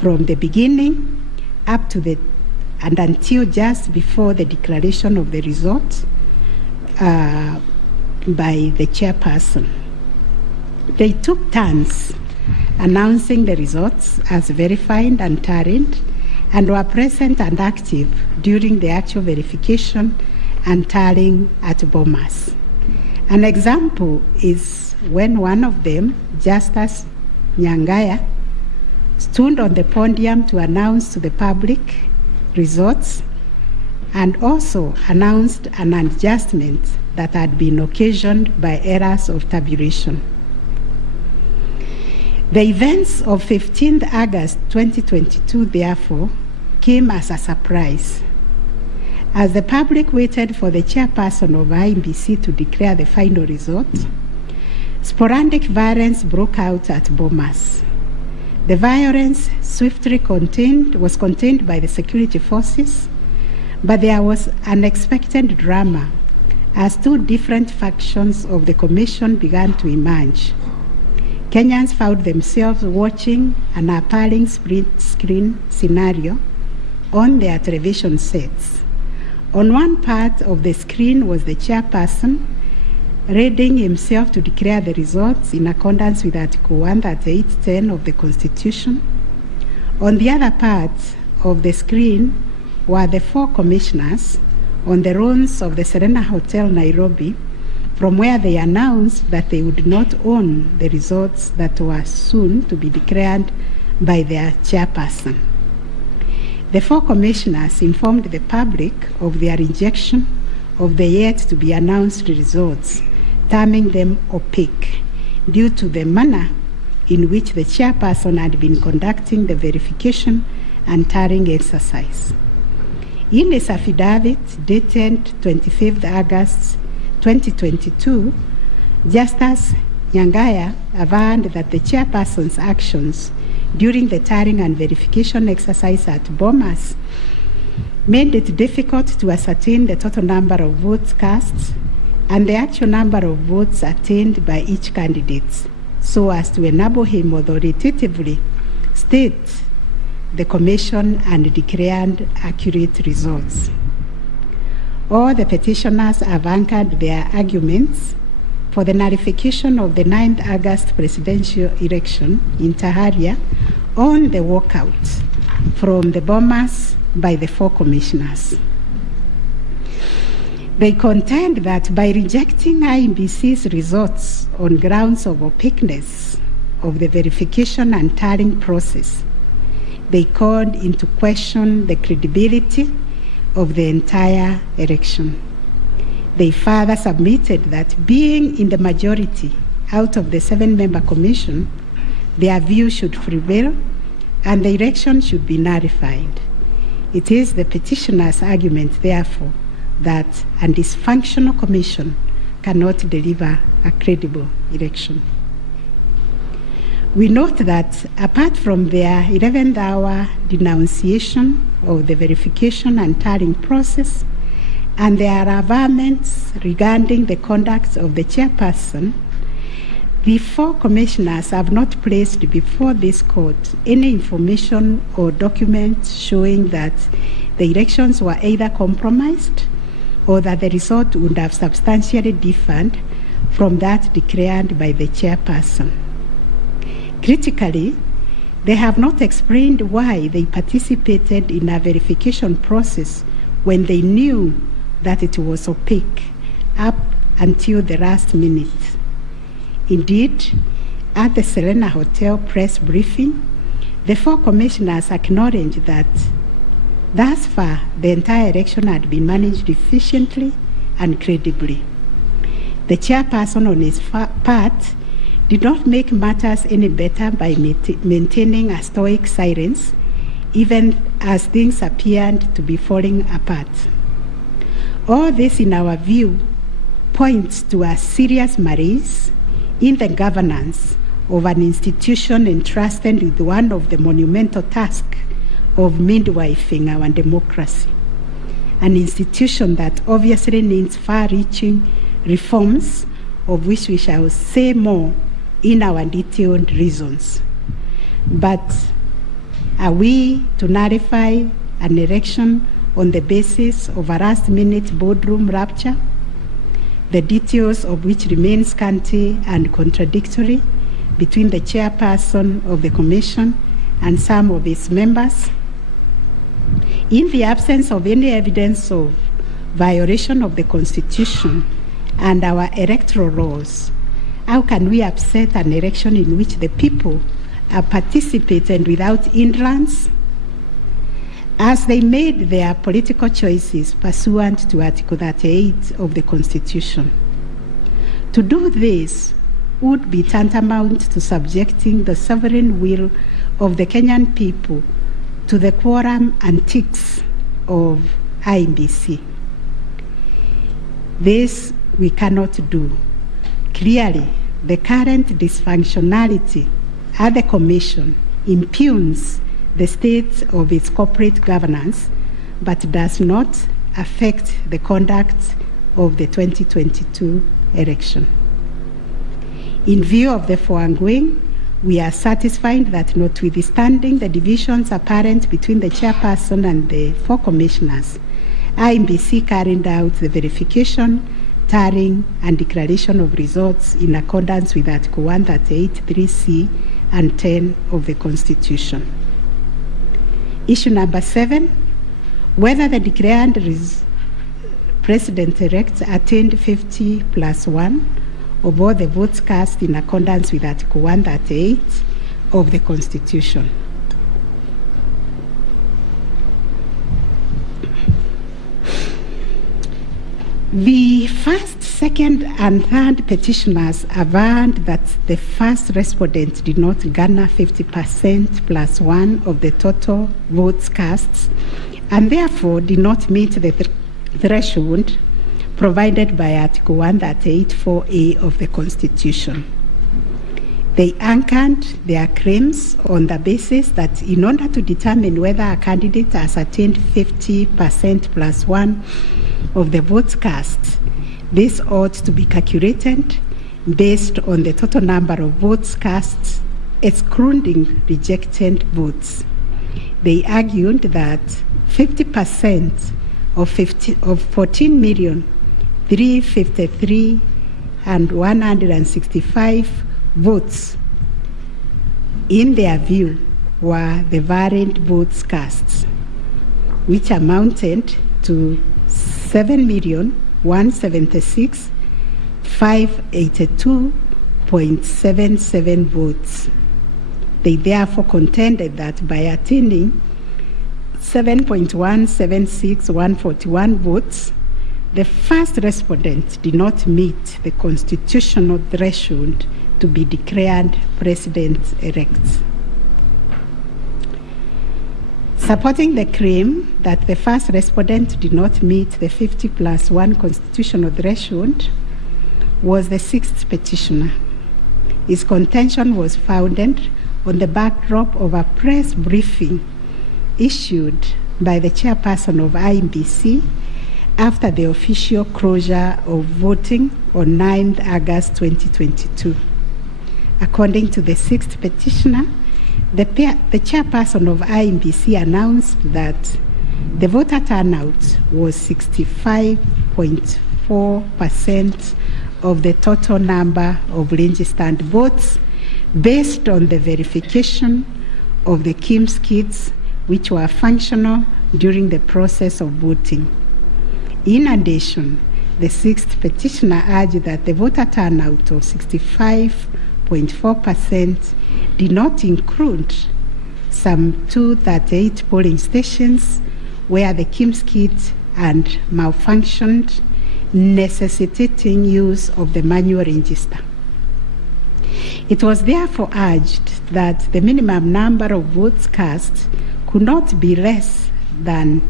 from the beginning up to and until just before the declaration of the result by the chairperson. They took turns announcing the results as verified and tallied, and were present and active during the actual verification and tallying at Bomas. An example is when one of them, Justice Nyangaya, stood on the podium to announce to the public results and also announced an adjustment that had been occasioned by errors of tabulation. The events of 15th August 2022, therefore, came as a surprise. As the public waited for the chairperson of IEBC to declare the final result, sporadic violence broke out at Bomas. The violence swiftly was contained by the security forces, but there was unexpected drama as 2 different factions of the Commission began to emerge. Kenyans found themselves watching an appalling split-screen scenario on their television sets. On one part of the screen was the chairperson readying himself to declare the results in accordance with Article 138(10) of the Constitution. On the other part of the screen were the 4 commissioners on the runs of the Serena Hotel, Nairobi, from where they announced that they would not own the results that were soon to be declared by their chairperson. The 4 commissioners informed the public of their rejection of the yet-to-be-announced results, terming them opaque due to the manner in which the chairperson had been conducting the verification and tallying exercise. In his affidavit dated 25th August 2022, Justice Nyangaya averred that the chairperson's actions during the tallying and verification exercise at Bomas made it difficult to ascertain the total number of votes cast and the actual number of votes attained by each candidate, so as to enable him authoritatively state the Commission and declared accurate results. All the petitioners have anchored their arguments for the nullification of the 9th August presidential election in Taharia on the walkout from the Bomas by the 4 commissioners. They contend that by rejecting IEBC's results on grounds of opaqueness of the verification and tallying process, they called into question the credibility of the entire election. They further submitted that being in the majority out of the 7-member commission, their view should prevail and the election should be nullified. It is the petitioner's argument, therefore, that a dysfunctional commission cannot deliver a credible election. We note that apart from their 11th hour denunciation of the verification and tallying process and their averments regarding the conduct of the chairperson, The 4 commissioners have not placed before this court any information or documents showing that the elections were either compromised or that the result would have substantially differed from that declared by the chairperson. Critically, they have not explained why they participated in a verification process when they knew that it was opaque up until the last minute. Indeed, at the Serena Hotel press briefing, the 4 commissioners acknowledged that thus far the entire election had been managed efficiently and credibly. The chairperson on his part did not make matters any better by maintaining a stoic silence, even as things appeared to be falling apart. All this, in our view, points to a serious malaise in the governance of an institution entrusted with one of the monumental tasks of midwifing our democracy, an institution that obviously needs far-reaching reforms, of which we shall say more in our detailed reasons. But are we to nullify an election on the basis of a last-minute boardroom rapture, the details of which remain scanty and contradictory between the chairperson of the commission and some of its members? In the absence of any evidence of violation of the Constitution and our electoral laws, how can we upset an election in which the people are participating without hindrance, as they made their political choices pursuant to Article 38 of the Constitution? To do this would be tantamount to subjecting the sovereign will of the Kenyan people to the quorum antics of IEBC. This we cannot do. Clearly, the current dysfunctionality at the Commission impugns the state of its corporate governance, but does not affect the conduct of the 2022 election. In view of the foregoing, we are satisfied that notwithstanding the divisions apparent between the chairperson and the 4 commissioners, IEBC carried out the verification, tallying, and declaration of results in accordance with Article 138(3)(c) and 10 of the Constitution. Issue number 7, whether the declared President-elect attained 50+1 of all the votes cast in accordance with Article 138 of the Constitution. The first, second, and third petitioners averred that the first respondent did not garner 50%+1 of the total votes cast, and therefore did not meet the threshold provided by Article 138(4)(a) of the Constitution. They anchored their claims on the basis that in order to determine whether a candidate has attained 50%+1 of the votes cast, this ought to be calculated based on the total number of votes cast, excluding rejected votes. They argued that 50% of 14,353,165 votes, in their view, were the variant votes cast, which amounted to 7,176,582.77 votes. They therefore contended that by attaining 7.176141 votes, the first respondent did not meet the constitutional threshold to be declared president-elect. Supporting the claim that the first respondent did not meet the 50+1 constitutional threshold was the sixth petitioner. His contention was founded on the backdrop of a press briefing issued by the chairperson of IEBC after the official closure of voting on 9th August 2022. According to the sixth petitioner, the chairperson of IEBC announced that the voter turnout was 65.4% of the total number of registered votes based on the verification of the KIEMS kits which were functional during the process of voting. In addition, the sixth petitioner urged that the voter turnout of 65.4% did not include some 238 polling stations where the KIEMS kit had malfunctioned, necessitating use of the manual register. It was therefore urged that the minimum number of votes cast could not be less than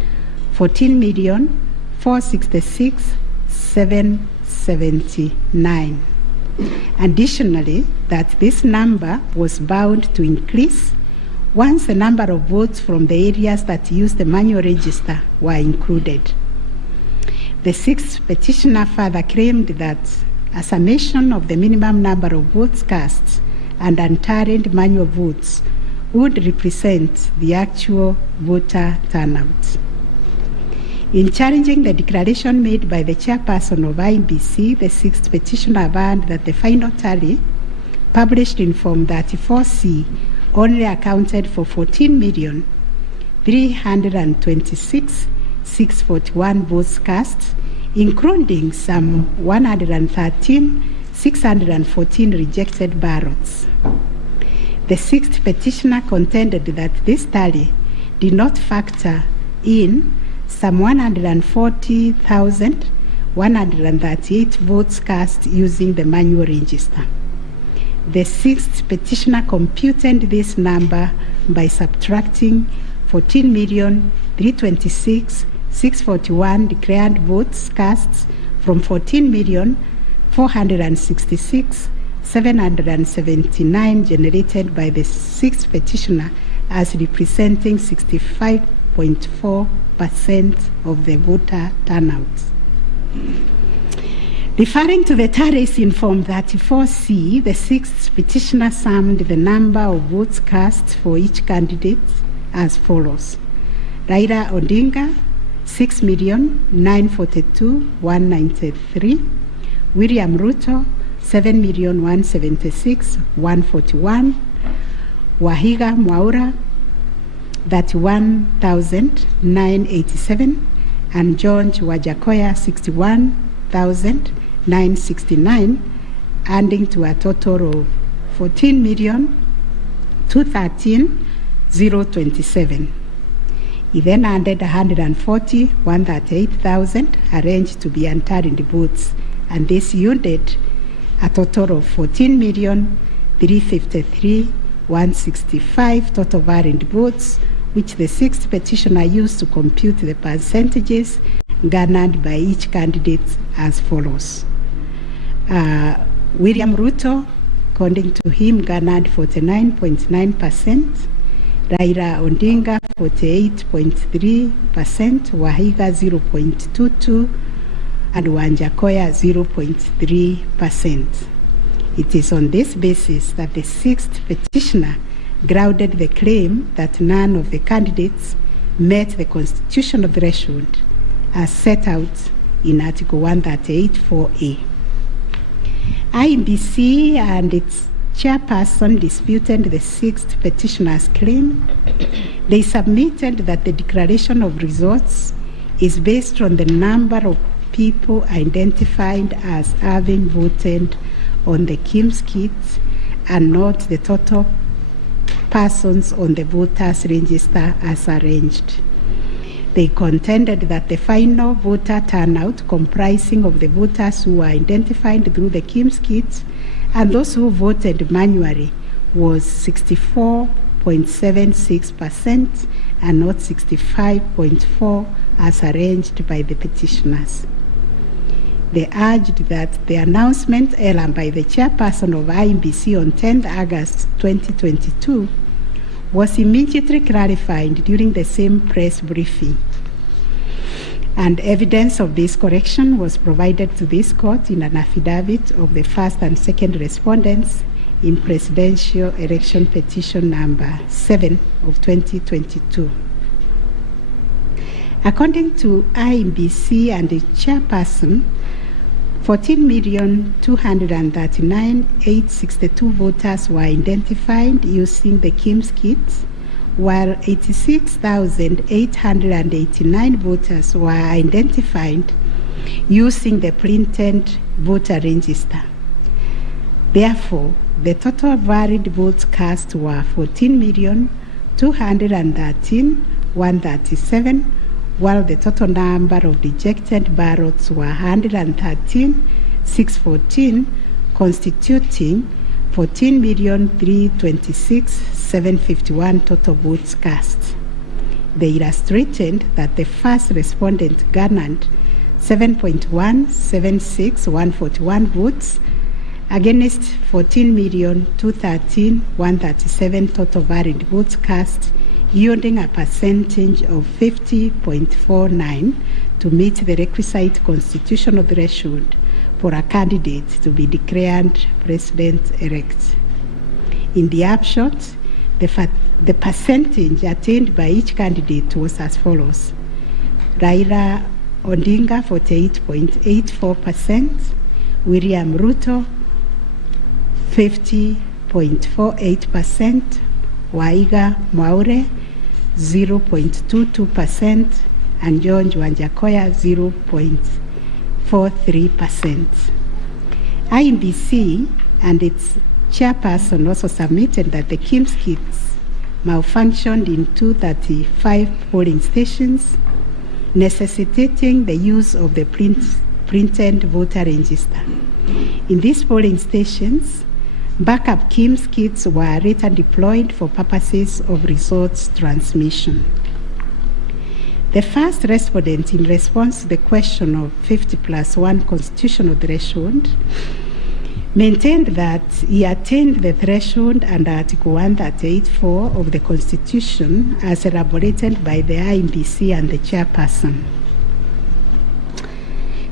14,466,779. Additionally, that this number was bound to increase once the number of votes from the areas that used the manual register were included. The sixth petitioner further claimed that a summation of the minimum number of votes cast and unturned manual votes would represent the actual voter turnout. In challenging the declaration made by the chairperson of IEBC, the sixth petitioner found that the final tally, published in Form 34C, only accounted for 14,326,641 votes cast, including some 113,614 rejected ballots. The sixth petitioner contended that this tally did not factor in some 140,138 votes cast using the manual register. The sixth petitioner computed this number by subtracting 14,326,641 declared votes cast from 14,466,779 generated by the sixth petitioner as representing 65.4% of the voter turnout. Referring to the tallies in Form 34C, the sixth petitioner summed the number of votes cast for each candidate as follows: Raila Odinga, 6,942,193; William Ruto, 7,176,141; Wahiga Mwaura, 31,987; and George Wajakoya, 61,969, adding to a total of 14,213,027. He then added 140,138,000 arranged to be unturned votes, and this yielded a total of 14,353,165 total valid votes, which the sixth petitioner used to compute the percentages garnered by each candidate as follows. William Ruto, according to him, garnered 49.9%, Raila Odinga 48.3%, Wahiga 0.22%, and Wajakoya 0.3%. It is on this basis that the sixth petitioner grounded the claim that none of the candidates met the constitutional threshold as set out in Article 138(4)(a). IEBC and its chairperson disputed the sixth petitioner's claim. They submitted that the declaration of results is based on the number of people identified as having voted on the KIEMS kit and not the total persons on the voters register as arranged. They contended that the final voter turnout, comprising of the voters who were identified through the KIEMS kit and those who voted manually, was 64.76% and not 65.4% as arranged by the petitioners. They urged that the announcement error by the chairperson of IEBC on 10th August 2022 was immediately clarified during the same press briefing, and evidence of this correction was provided to this court in an affidavit of the first and second respondents in Presidential Election Petition number 7 of 2022. According to IEBC and the chairperson, 14,239,862 voters were identified using the KIEMS kit, while 86,889 voters were identified using the printed voter register. Therefore, the total valid votes cast were 14,213,137, while the total number of rejected ballots were 113,614, constituting 14,326,751 total votes cast. They illustrated that the first respondent garnered 7.176141 votes against 14,213,137 total valid votes cast, yielding a percentage of 50.49 to meet the requisite constitutional threshold for a candidate to be declared president-elect. In the upshot, the percentage attained by each candidate was as follows: Raila Odinga 48.84%, William Ruto 50.48%, Waiga Mwaure 0.22%, and George Wanjakoya 0.43%. IEBC and its chairperson also submitted that the KIEMS kits malfunctioned in 235 polling stations, necessitating the use of the printed voter register. In these polling stations, backup KIEMS kits were later deployed for purposes of results transmission. The first respondent, in response to the question of 50+1 constitutional threshold, maintained that he attained the threshold under Article 138(4) of the Constitution as elaborated by the IEBC and the chairperson.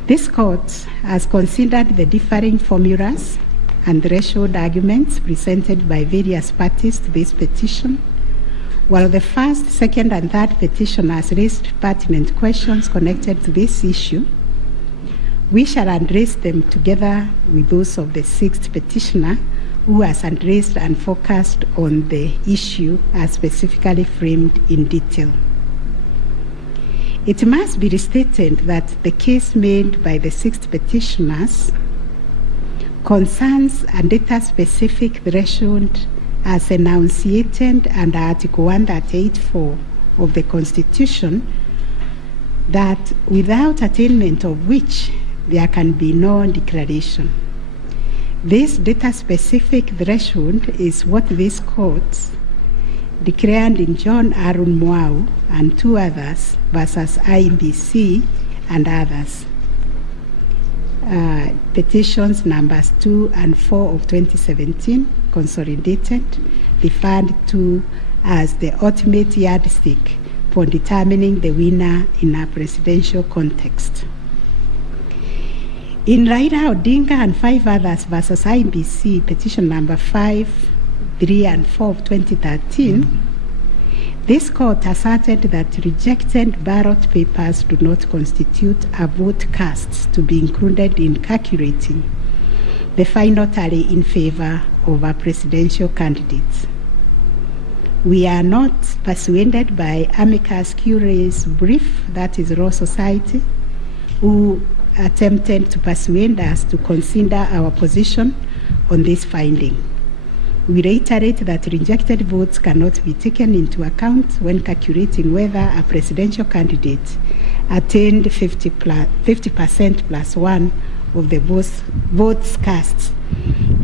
This court has considered the differing formulas and threshold arguments presented by various parties to this petition, while the first, second, and third petitioners raised pertinent questions connected to this issue. We shall address them together with those of the sixth petitioner, who has addressed and focused on the issue as specifically framed in detail. It must be restated that the case made by the sixth petitioners concerns a data-specific threshold as enunciated under Article 138(4) of the Constitution, that without attainment of which there can be no declaration. This data-specific threshold is what this court declared in John Arun Mwau and two others versus IEBC and others. Petitions numbers 2 and 4 of 2017, consolidated, referred to as the ultimate yardstick for determining the winner in a presidential context. In Raila Odinga and 5 others versus IEBC, petition number 5, 3, and 4 of 2013, this court asserted that rejected ballot papers do not constitute a vote cast to be included in calculating the final tally in favor of a presidential candidate. We are not persuaded by amicus curiae's brief, that is Law Society, who attempted to persuade us to consider our position on this finding. We reiterate that rejected votes cannot be taken into account when calculating whether a presidential candidate attained 50% plus 1 of the votes cast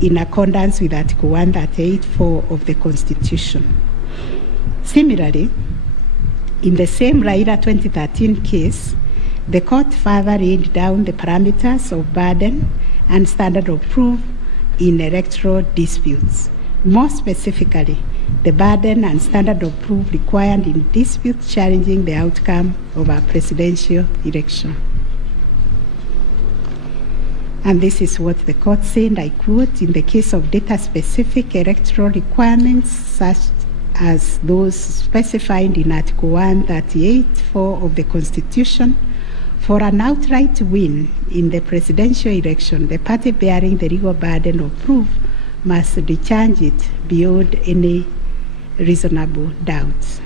in accordance with Article 138(4) of the Constitution. Similarly, in the same Raila 2013 case, the court further laid down the parameters of burden and standard of proof in electoral disputes. More specifically, the burden and standard of proof required in disputes challenging the outcome of a presidential election. And this is what the court said, I quote, "In the case of data-specific electoral requirements, such as those specified in Article 138(4) of the Constitution, for an outright win in the presidential election, the party bearing the legal burden of proof must discharge it beyond any reasonable doubt."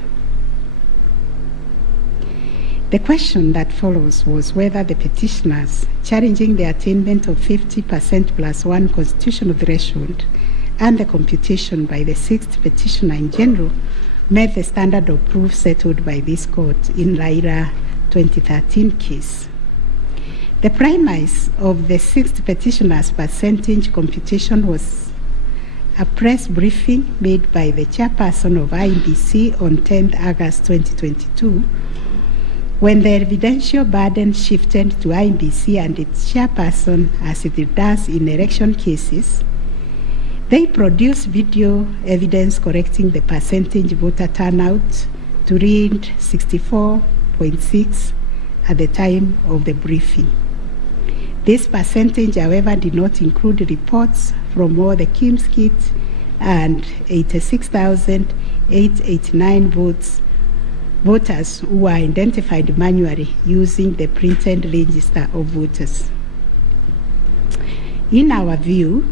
The question that follows was whether the petitioners challenging the attainment of 50% plus one constitutional threshold and the computation by the sixth petitioner in general met the standard of proof settled by this court in Raila 2013 case. The premise of the sixth petitioner's percentage computation was a press briefing made by the chairperson of IEBC on 10th August 2022, when the evidential burden shifted to IEBC and its chairperson, as it does in election cases. They produced video evidence correcting the percentage voter turnout to read 64.6 at the time of the briefing. This percentage, however, did not include reports from all the KIMS kits and 86,889 voters who were identified manually using the printed register of voters. In our view,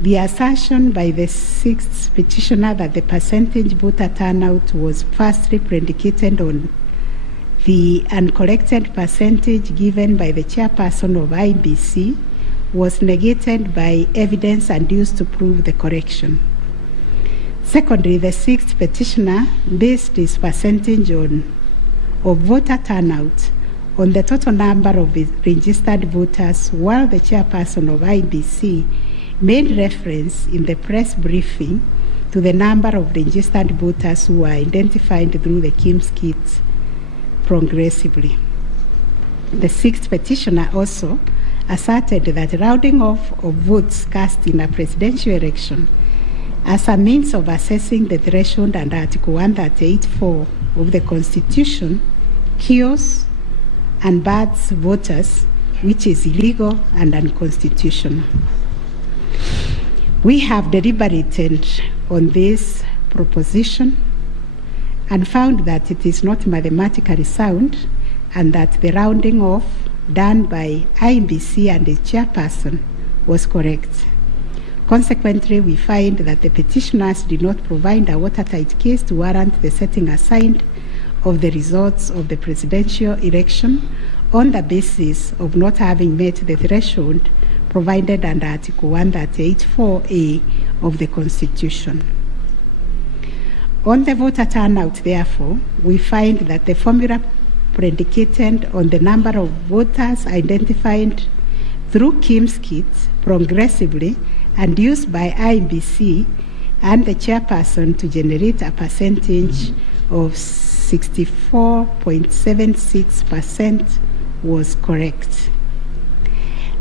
the assertion by the sixth petitioner that the percentage voter turnout was firstly predicated on the uncorrected percentage given by the chairperson of IEBC was negated by evidence adduced to prove the correction. Secondly, the sixth petitioner based his percentage of voter turnout on the total number of registered voters, while the chairperson of IEBC made reference in the press briefing to the number of registered voters who were identified through the KIMS kits progressively. The sixth petitioner also asserted that rounding off of votes cast in a presidential election as a means of assessing the threshold under Article 138(4) of the Constitution kills and bars voters, which is illegal and unconstitutional. We have deliberated on this proposition and found that it is not mathematically sound and that the rounding off done by IEBC and its chairperson was correct. Consequently, we find that the petitioners did not provide a watertight case to warrant the setting aside of the results of the presidential election on the basis of not having met the threshold provided under Article 138(4)(a) of the Constitution. On the voter turnout, therefore, we find that the formula predicated on the number of voters identified through KIMS kits progressively and used by IEBC and the chairperson to generate a percentage of 64.76% was correct.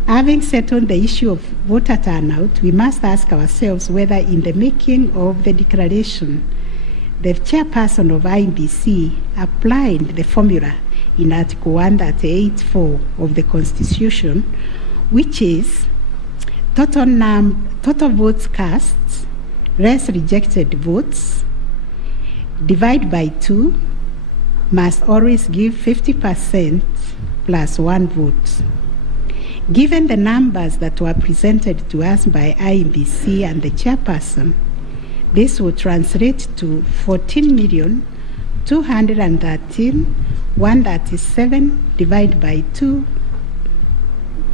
Having settled the issue of voter turnout, we must ask ourselves whether in the making of the declaration, the chairperson of IEBC applied the formula in Article 138(4) of the Constitution, which is total votes cast less rejected votes divide by 2 must always give 50% plus one vote. Given the numbers that were presented to us by IEBC and the chairperson, this would translate to 14,213,137 divided by 2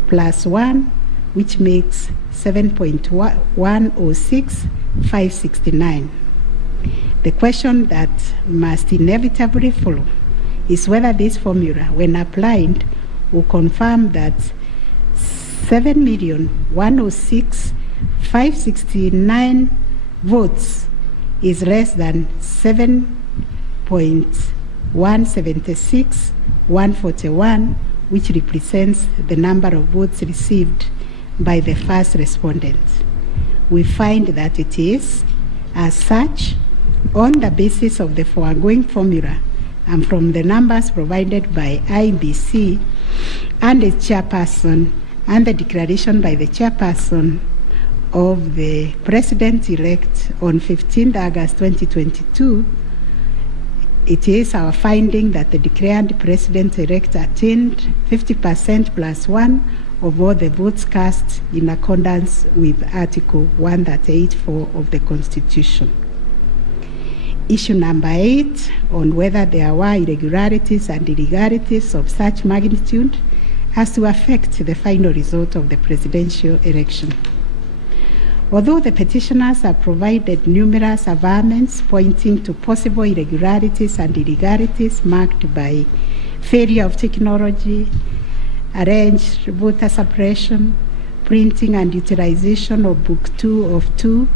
plus 1, which makes 7.106569. The question that must inevitably follow is whether this formula, when applied, will confirm that 7,106,569 votes is less than 7.176,141, which represents the number of votes received by the first respondent. We find that it is, as such, on the basis of the foregoing formula and from the numbers provided by IEBC and its chairperson and the declaration by the chairperson of the president-elect on 15th August 2022, it is our finding that the declared president-elect attained 50% plus 1 of all the votes cast in accordance with Article 138(4) of the Constitution. Issue number 8, on whether there were irregularities and illegalities of such magnitude as to affect the final result of the presidential election. Although the petitioners have provided numerous averments pointing to possible irregularities and illegalities marked by failure of technology, arranged voter suppression, printing and utilization of Book 2 of 2,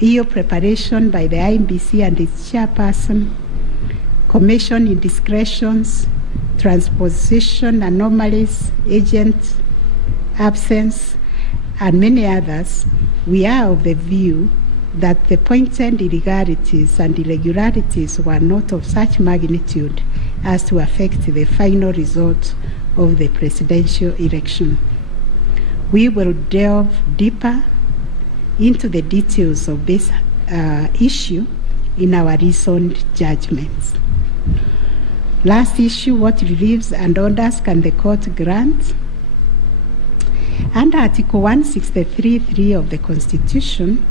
EU preparation by the IEBC and its chairperson, commission indiscretions, transposition anomalies, agent absence, and many others, we are of the view that the pointed illegalities and irregularities were not of such magnitude as to affect the final result of the presidential election. We will delve deeper into the details of this issue in our recent judgments. Last issue, what reliefs and orders can the court grant? Under Article 163(3) of the Constitution,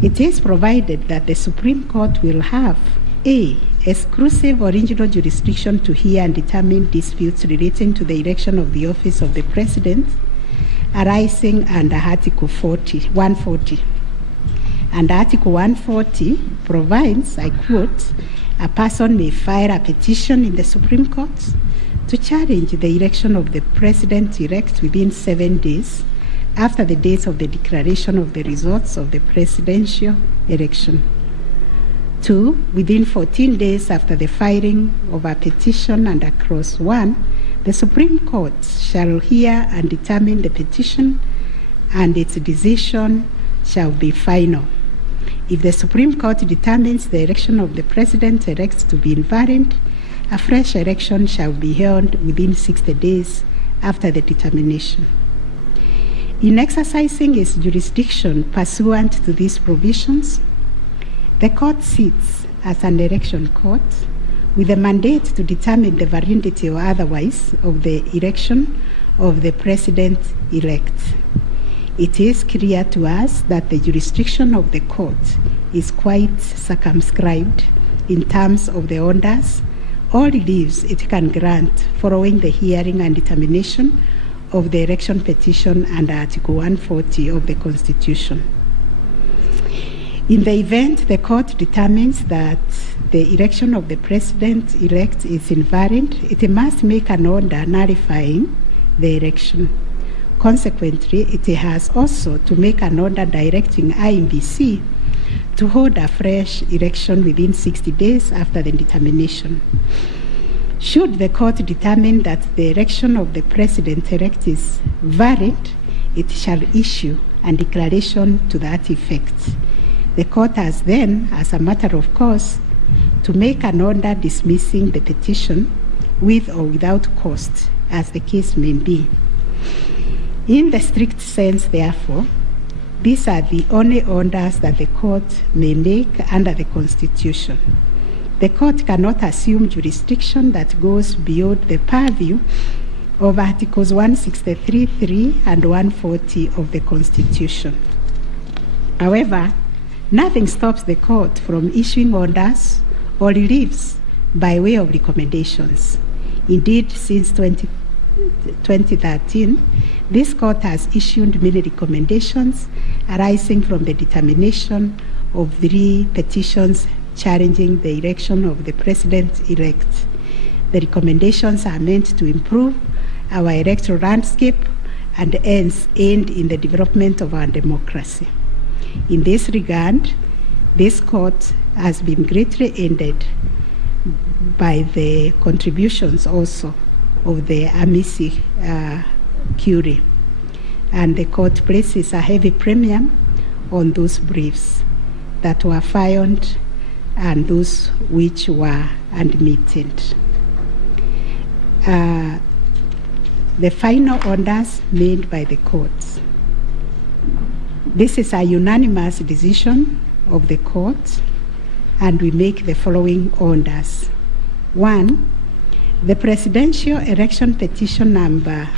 it is provided that the Supreme Court will have A, exclusive original jurisdiction to hear and determine disputes relating to the election of the office of the President arising under Article 140. And Article 140 provides, I quote, a person may file a petition in the Supreme Court to challenge the election of the President-elect within 7 days after the date of the declaration of the results of the presidential election. 2, within 14 days after the filing of a petition under Clause 1, the Supreme Court shall hear and determine the petition, and its decision shall be final. If the Supreme Court determines the election of the President-elect to be invalid, a fresh election shall be held within 60 days after the determination. In exercising its jurisdiction pursuant to these provisions, the court sits as an election court with a mandate to determine the validity or otherwise of the election of the President-elect. It is clear to us that the jurisdiction of the court is quite circumscribed in terms of the orders or reliefs it can grant following the hearing and determination of the election petition under Article 140 of the Constitution. In the event the court determines that the election of the President-elect is invalid, it must make an order nullifying the election. Consequently, it has also to make an order directing IEBC to hold a fresh election within 60 days after the determination. Should the court determine that the election of the President-elect is valid, it shall issue a declaration to that effect. The court has then, as a matter of course, to make an order dismissing the petition with or without cost, as the case may be. In the strict sense, therefore, these are the only orders that the court may make under the Constitution. The court cannot assume jurisdiction that goes beyond the purview of Articles 163(3) and 140 of the Constitution. However, nothing stops the court from issuing orders or reliefs by way of recommendations. Indeed, since 2013, this court has issued many recommendations arising from the determination of 3 petitions challenging the election of the President-elect. The recommendations are meant to improve our electoral landscape and hence aid in the development of our democracy. In this regard, this court has been greatly aided by the contributions also of the amici curiae, and the court places a heavy premium on those briefs that were filed and those which were admitted. the final orders made by the courts. This is a unanimous decision of the court, and we make the following orders. 1, the presidential election petition number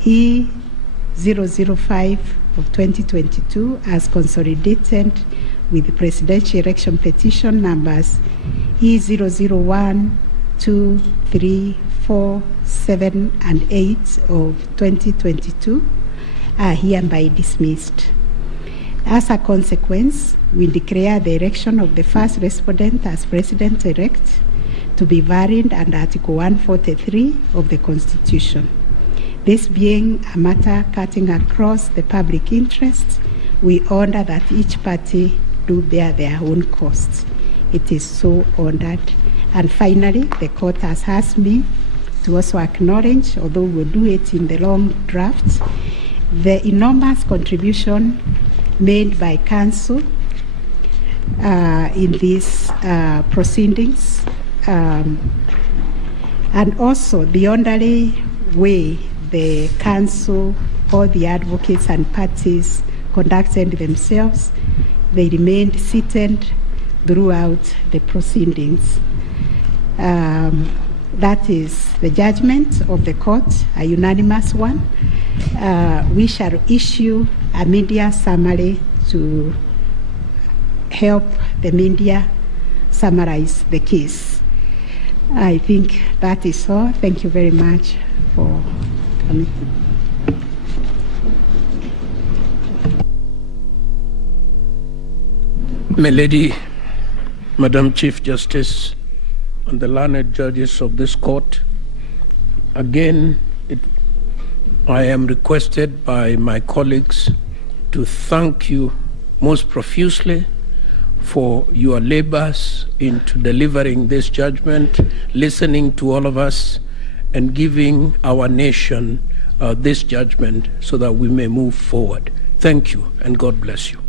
E005 of 2022 as consolidated with the presidential election petition numbers E001, 2, 3, 4, 7, and 8 of 2022 are hereby dismissed. As a consequence, we declare the election of the first respondent as president-elect to be valid under Article 143 of the Constitution. This being a matter cutting across the public interest, we order that each party do bear their own costs. It is so ordered. And finally, the court has asked me to also acknowledge, although we'll do it in the long draft, the enormous contribution made by counsel in these proceedings, and also the orderly way the counsel, all the advocates and parties conducted themselves. They remained seated throughout the proceedings. That is the judgment of the court, a unanimous one. We shall issue a media summary to help the media summarize the case. I think that is all. Thank you very much for coming. My Lady, Madam Chief Justice, and the learned judges of this court, again, I am requested by my colleagues to thank you most profusely for your labors into delivering this judgment, listening to all of us, and giving our nation this judgment so that we may move forward. Thank you, and God bless you.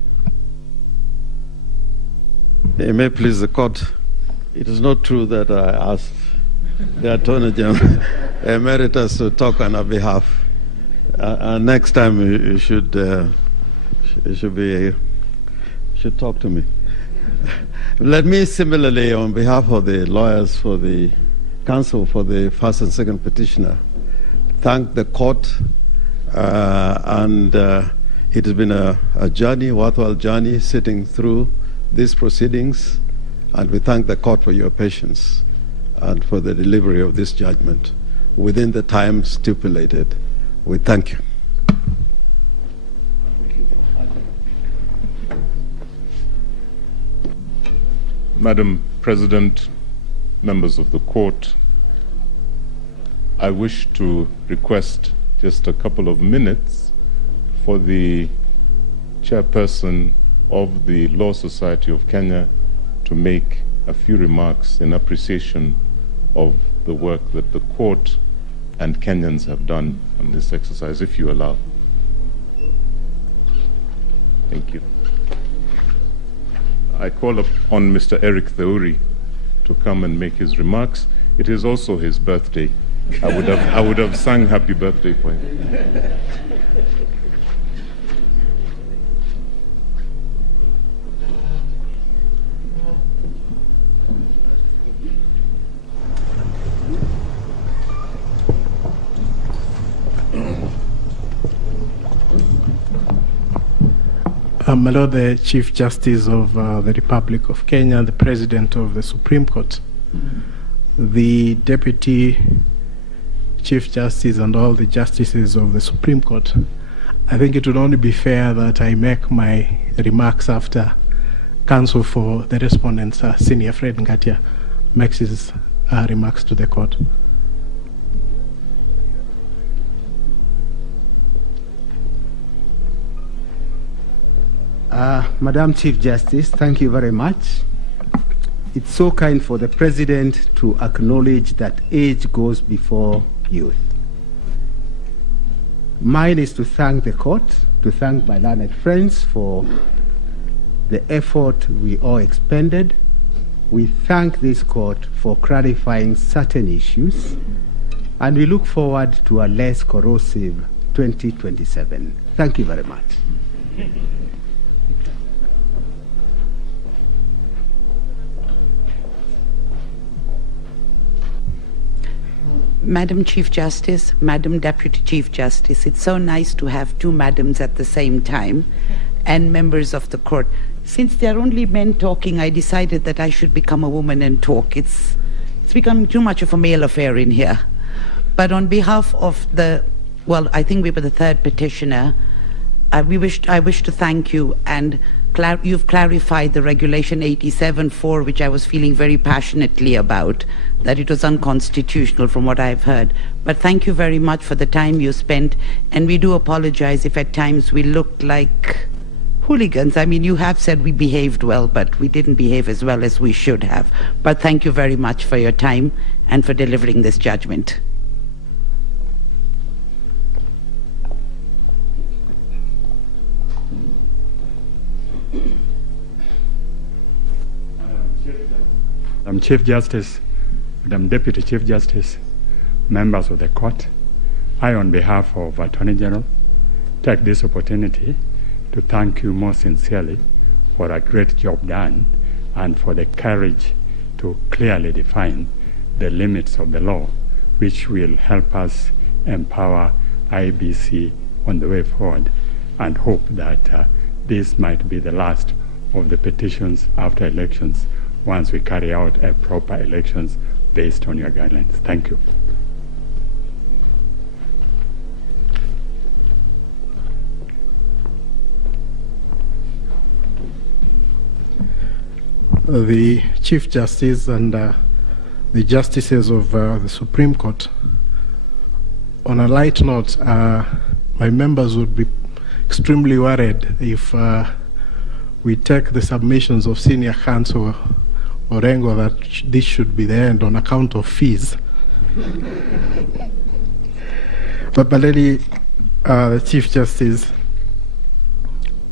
It may please the court. It is not true that I asked the Attorney General Emeritus to talk on our behalf. Next time you should talk to me. Let me similarly, on behalf of the lawyers for the counsel for the first and second petitioner, thank the court, and it has been a journey, worthwhile journey, sitting through these proceedings, and we thank the court for your patience and for the delivery of this judgment within the time stipulated. We thank you. Madam President, members of the court, I wish to request just a couple of minutes for the chairperson of the Law Society of Kenya to make a few remarks in appreciation of the work that the court and Kenyans have done on this exercise, if you allow. Thank you. I call upon Mr. Eric Theuri to come and make his remarks. It is also his birthday. I would have sung happy birthday for him. My Lord, the Chief Justice of the Republic of Kenya, the President of the Supreme Court, the Deputy Chief Justice, and all the justices of the Supreme Court, I think it would only be fair that I make my remarks after counsel for the respondents, Senior Fred Ngatia, makes his remarks to the court. Madam Chief Justice, thank you very much. It's so kind for the President to acknowledge that age goes before youth. Mine is to thank the court, to thank my learned friends for the effort we all expended. We thank this court for clarifying certain issues and we look forward to a less corrosive 2027. Thank you very much. Madam Chief Justice, Madam Deputy Chief Justice, it's so nice to have two madams at the same time, and members of the court. Since there are only men talking, I decided that I should become a woman and talk. It's becoming too much of a male affair in here. But on behalf of I think we were the third petitioner, I wish to thank you, and you've clarified the Regulation 87-4, which I was feeling very passionately about, that it was unconstitutional from what I've heard. But thank you very much for the time you spent, and we do apologize if at times we looked like hooligans. I mean, you have said we behaved well, but we didn't behave as well as we should have. But thank you very much for your time and for delivering this judgment. Madam Chief Justice, Madam Deputy Chief Justice, members of the court, I, on behalf of Attorney General, take this opportunity to thank you most sincerely for a great job done and for the courage to clearly define the limits of the law, which will help us empower IEBC on the way forward, and hope that this might be the last of the petitions after elections once we carry out a proper elections based on your guidelines. Thank you. The Chief Justice and the Justices of the Supreme Court, on a light note, my members would be extremely worried if we take the submissions of Senior Counsel Orengo that this should be the end on account of fees. But Lady, the Chief Justice,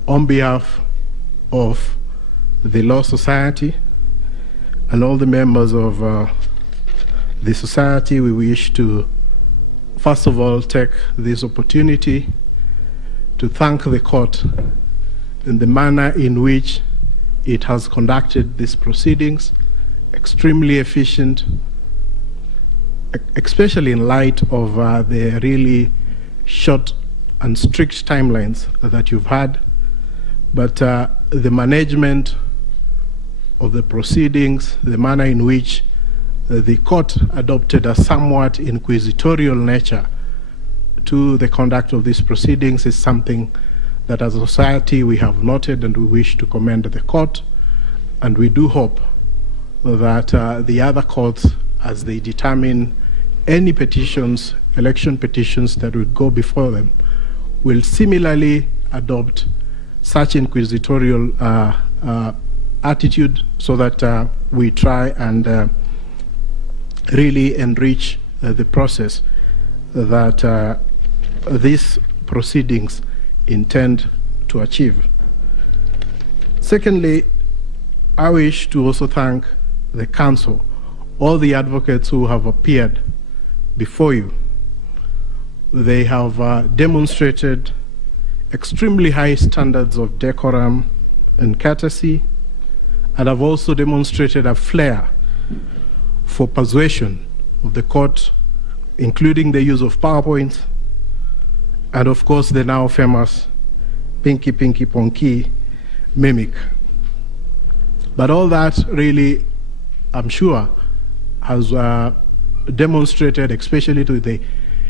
on behalf of the Law Society and all the members of the society, we wish to first of all take this opportunity to thank the court in the manner in which it has conducted these proceedings, extremely efficient, especially in light of the really short and strict timelines that you've had. But the management of the proceedings, the manner in which the court adopted a somewhat inquisitorial nature to the conduct of these proceedings is something that as a society we have noted, and we wish to commend the court, and we do hope that the other courts, as they determine any petitions, election petitions that would go before them, will similarly adopt such inquisitorial attitude, so that we try and really enrich the process that these proceedings intend to achieve. Secondly, I wish to also thank the council, all the advocates who have appeared before you. They have demonstrated extremely high standards of decorum and courtesy, and have also demonstrated a flair for persuasion of the court, including the use of PowerPoints, and of course the now famous Pinky Pinky Ponky mimic. But all that really, I'm sure, has demonstrated, especially to the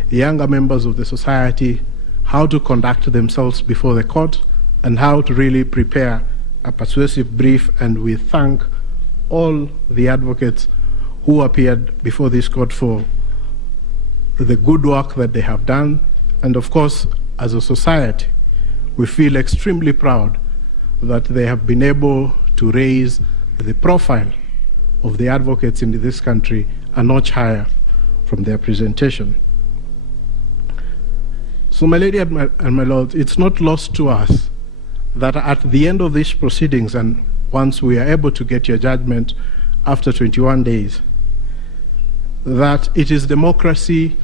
younger members of the society, how to conduct themselves before the court and how to really prepare a persuasive brief. And we thank all the advocates who appeared before this court for the good work that they have done. And of course, as a society, we feel extremely proud that they have been able to raise the profile of the advocates in this country a notch higher from their presentation. So, my lady and my lord, it's not lost to us that at the end of these proceedings, and once we are able to get your judgment after 21 days, that it is democracy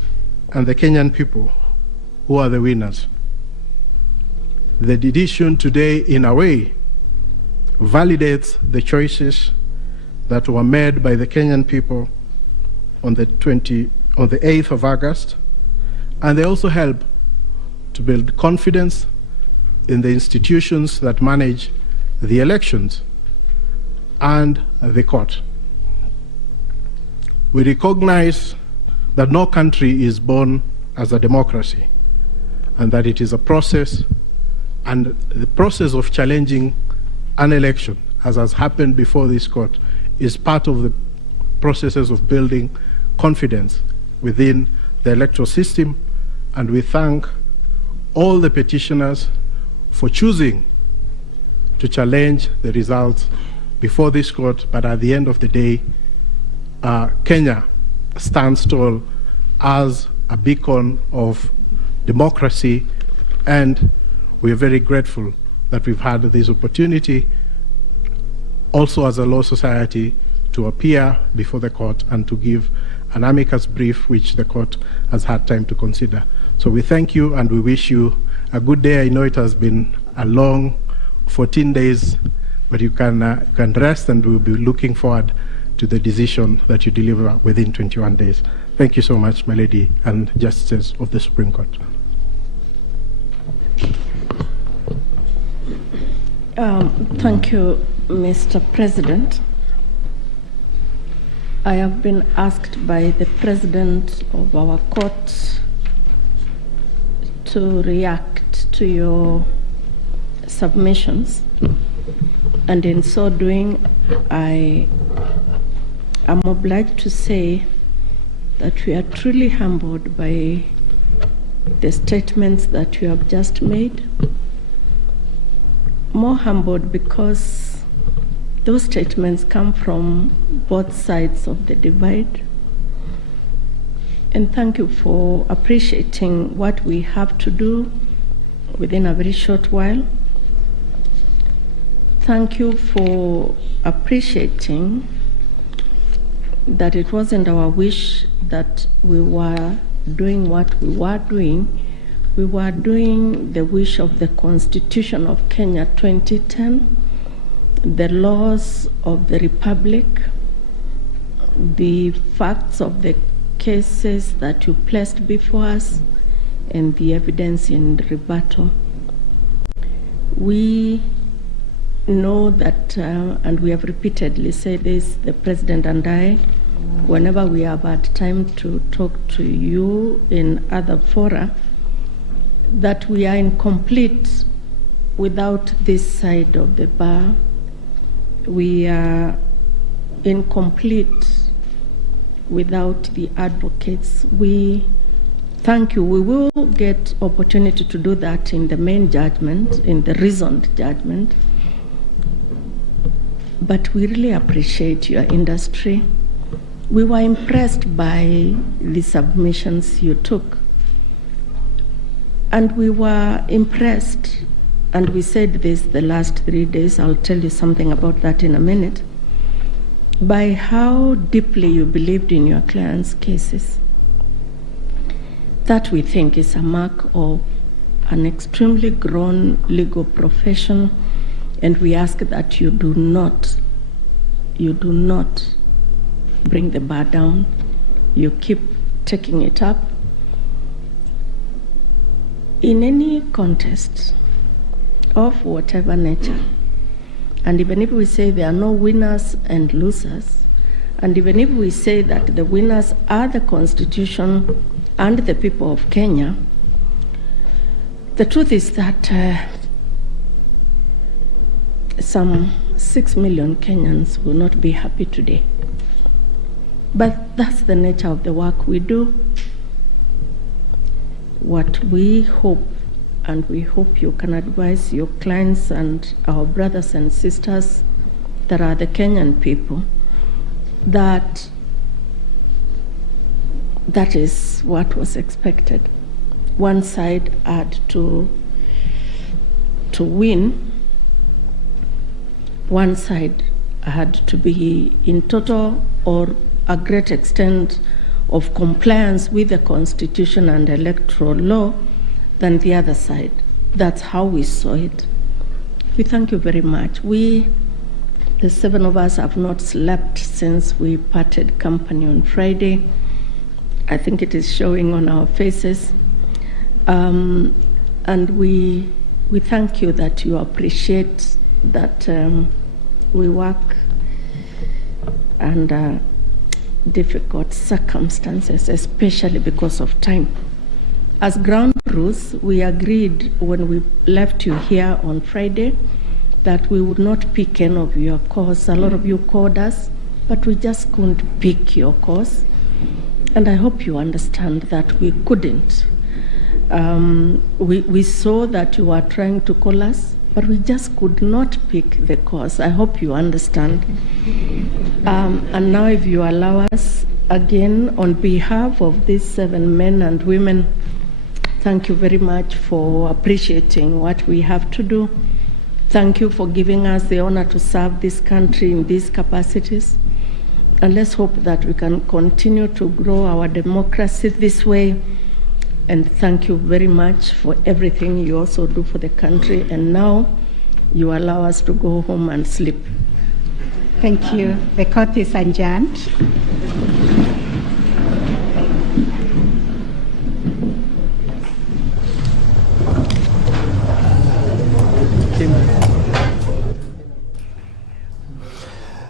and the Kenyan people who are the winners. The decision today, in a way, validates the choices that were made by the Kenyan people on the 8th of August, and they also help to build confidence in the institutions that manage the elections and the court. We recognize that no country is born as a democracy, and that it is a process, and the process of challenging an election, as has happened before this court, is part of the processes of building confidence within the electoral system. And we thank all the petitioners for choosing to challenge the results before this court. But at the end of the day, Kenya stands tall as a beacon of democracy, and we are very grateful that we've had this opportunity also as a law society to appear before the court and to give an amicus brief which the court has had time to consider. So we thank you and we wish you a good day. I know it has been a long 14 days, but you can rest, and we'll be looking forward to the decision that you deliver within 21 days. Thank you so much, my lady and justices of the Supreme Court. Thank you, Mr. President. I have been asked by the President of our court to react to your submissions, and in so doing, I am obliged to say that we are truly humbled by the statements that you have just made. More humbled because those statements come from both sides of the divide. And thank you for appreciating what we have to do within a very short while. Thank you for appreciating that it wasn't our wish that we were doing what we were doing. We were doing the wish of the Constitution of Kenya 2010, the laws of the Republic, the facts of the cases that you placed before us, and the evidence in rebuttal. We know that, and we have repeatedly said this, the President and I, whenever we have had time to talk to you in other fora, that we are incomplete without this side of the bar. We are incomplete without the advocates. We thank you. We will get opportunity to do that in the main judgment, in the reasoned judgment. But we really appreciate your industry. We were impressed by the submissions you took. And we were impressed, and we said this the last 3 days, I'll tell you something about that in a minute, by how deeply you believed in your clients' cases. That we think is a mark of an extremely grown legal profession, and we ask that you do not bring the bar down. You keep taking it up. In any contest of whatever nature, and even if we say there are no winners and losers, and even if we say that the winners are the Constitution and the people of Kenya, the truth is that some 6 million Kenyans will not be happy today. But that's the nature of the work we do. What we hope, and we hope you can advise your clients and our brothers and sisters that are the Kenyan people, that that is what was expected. One side had to win. One side had to be in total or a great extent of compliance with the Constitution and electoral law than the other side. That's how we saw it. We thank you very much. The 7 of us have not slept since we parted company on Friday. I think it is showing on our faces. And we thank you that you appreciate that we work under difficult circumstances, especially because of time. As ground rules, we agreed when we left you here on Friday that we would not pick any of your calls. A lot of you called us, but we just couldn't pick your calls. And I hope you understand that we couldn't. We saw that you were trying to call us, but we just could not pick the calls. I hope you understand. And now if you allow us, again, on behalf of these 7 men and women, thank you very much for appreciating what we have to do. Thank you for giving us the honor to serve this country in these capacities. And let's hope that we can continue to grow our democracy this way. And thank you very much for everything you also do for the country. And now you allow us to go home and sleep. Thank you. The court is adjourned.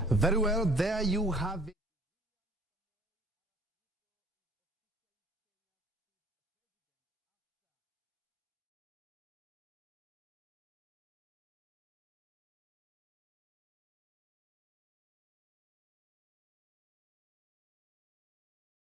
Very well, there you have it.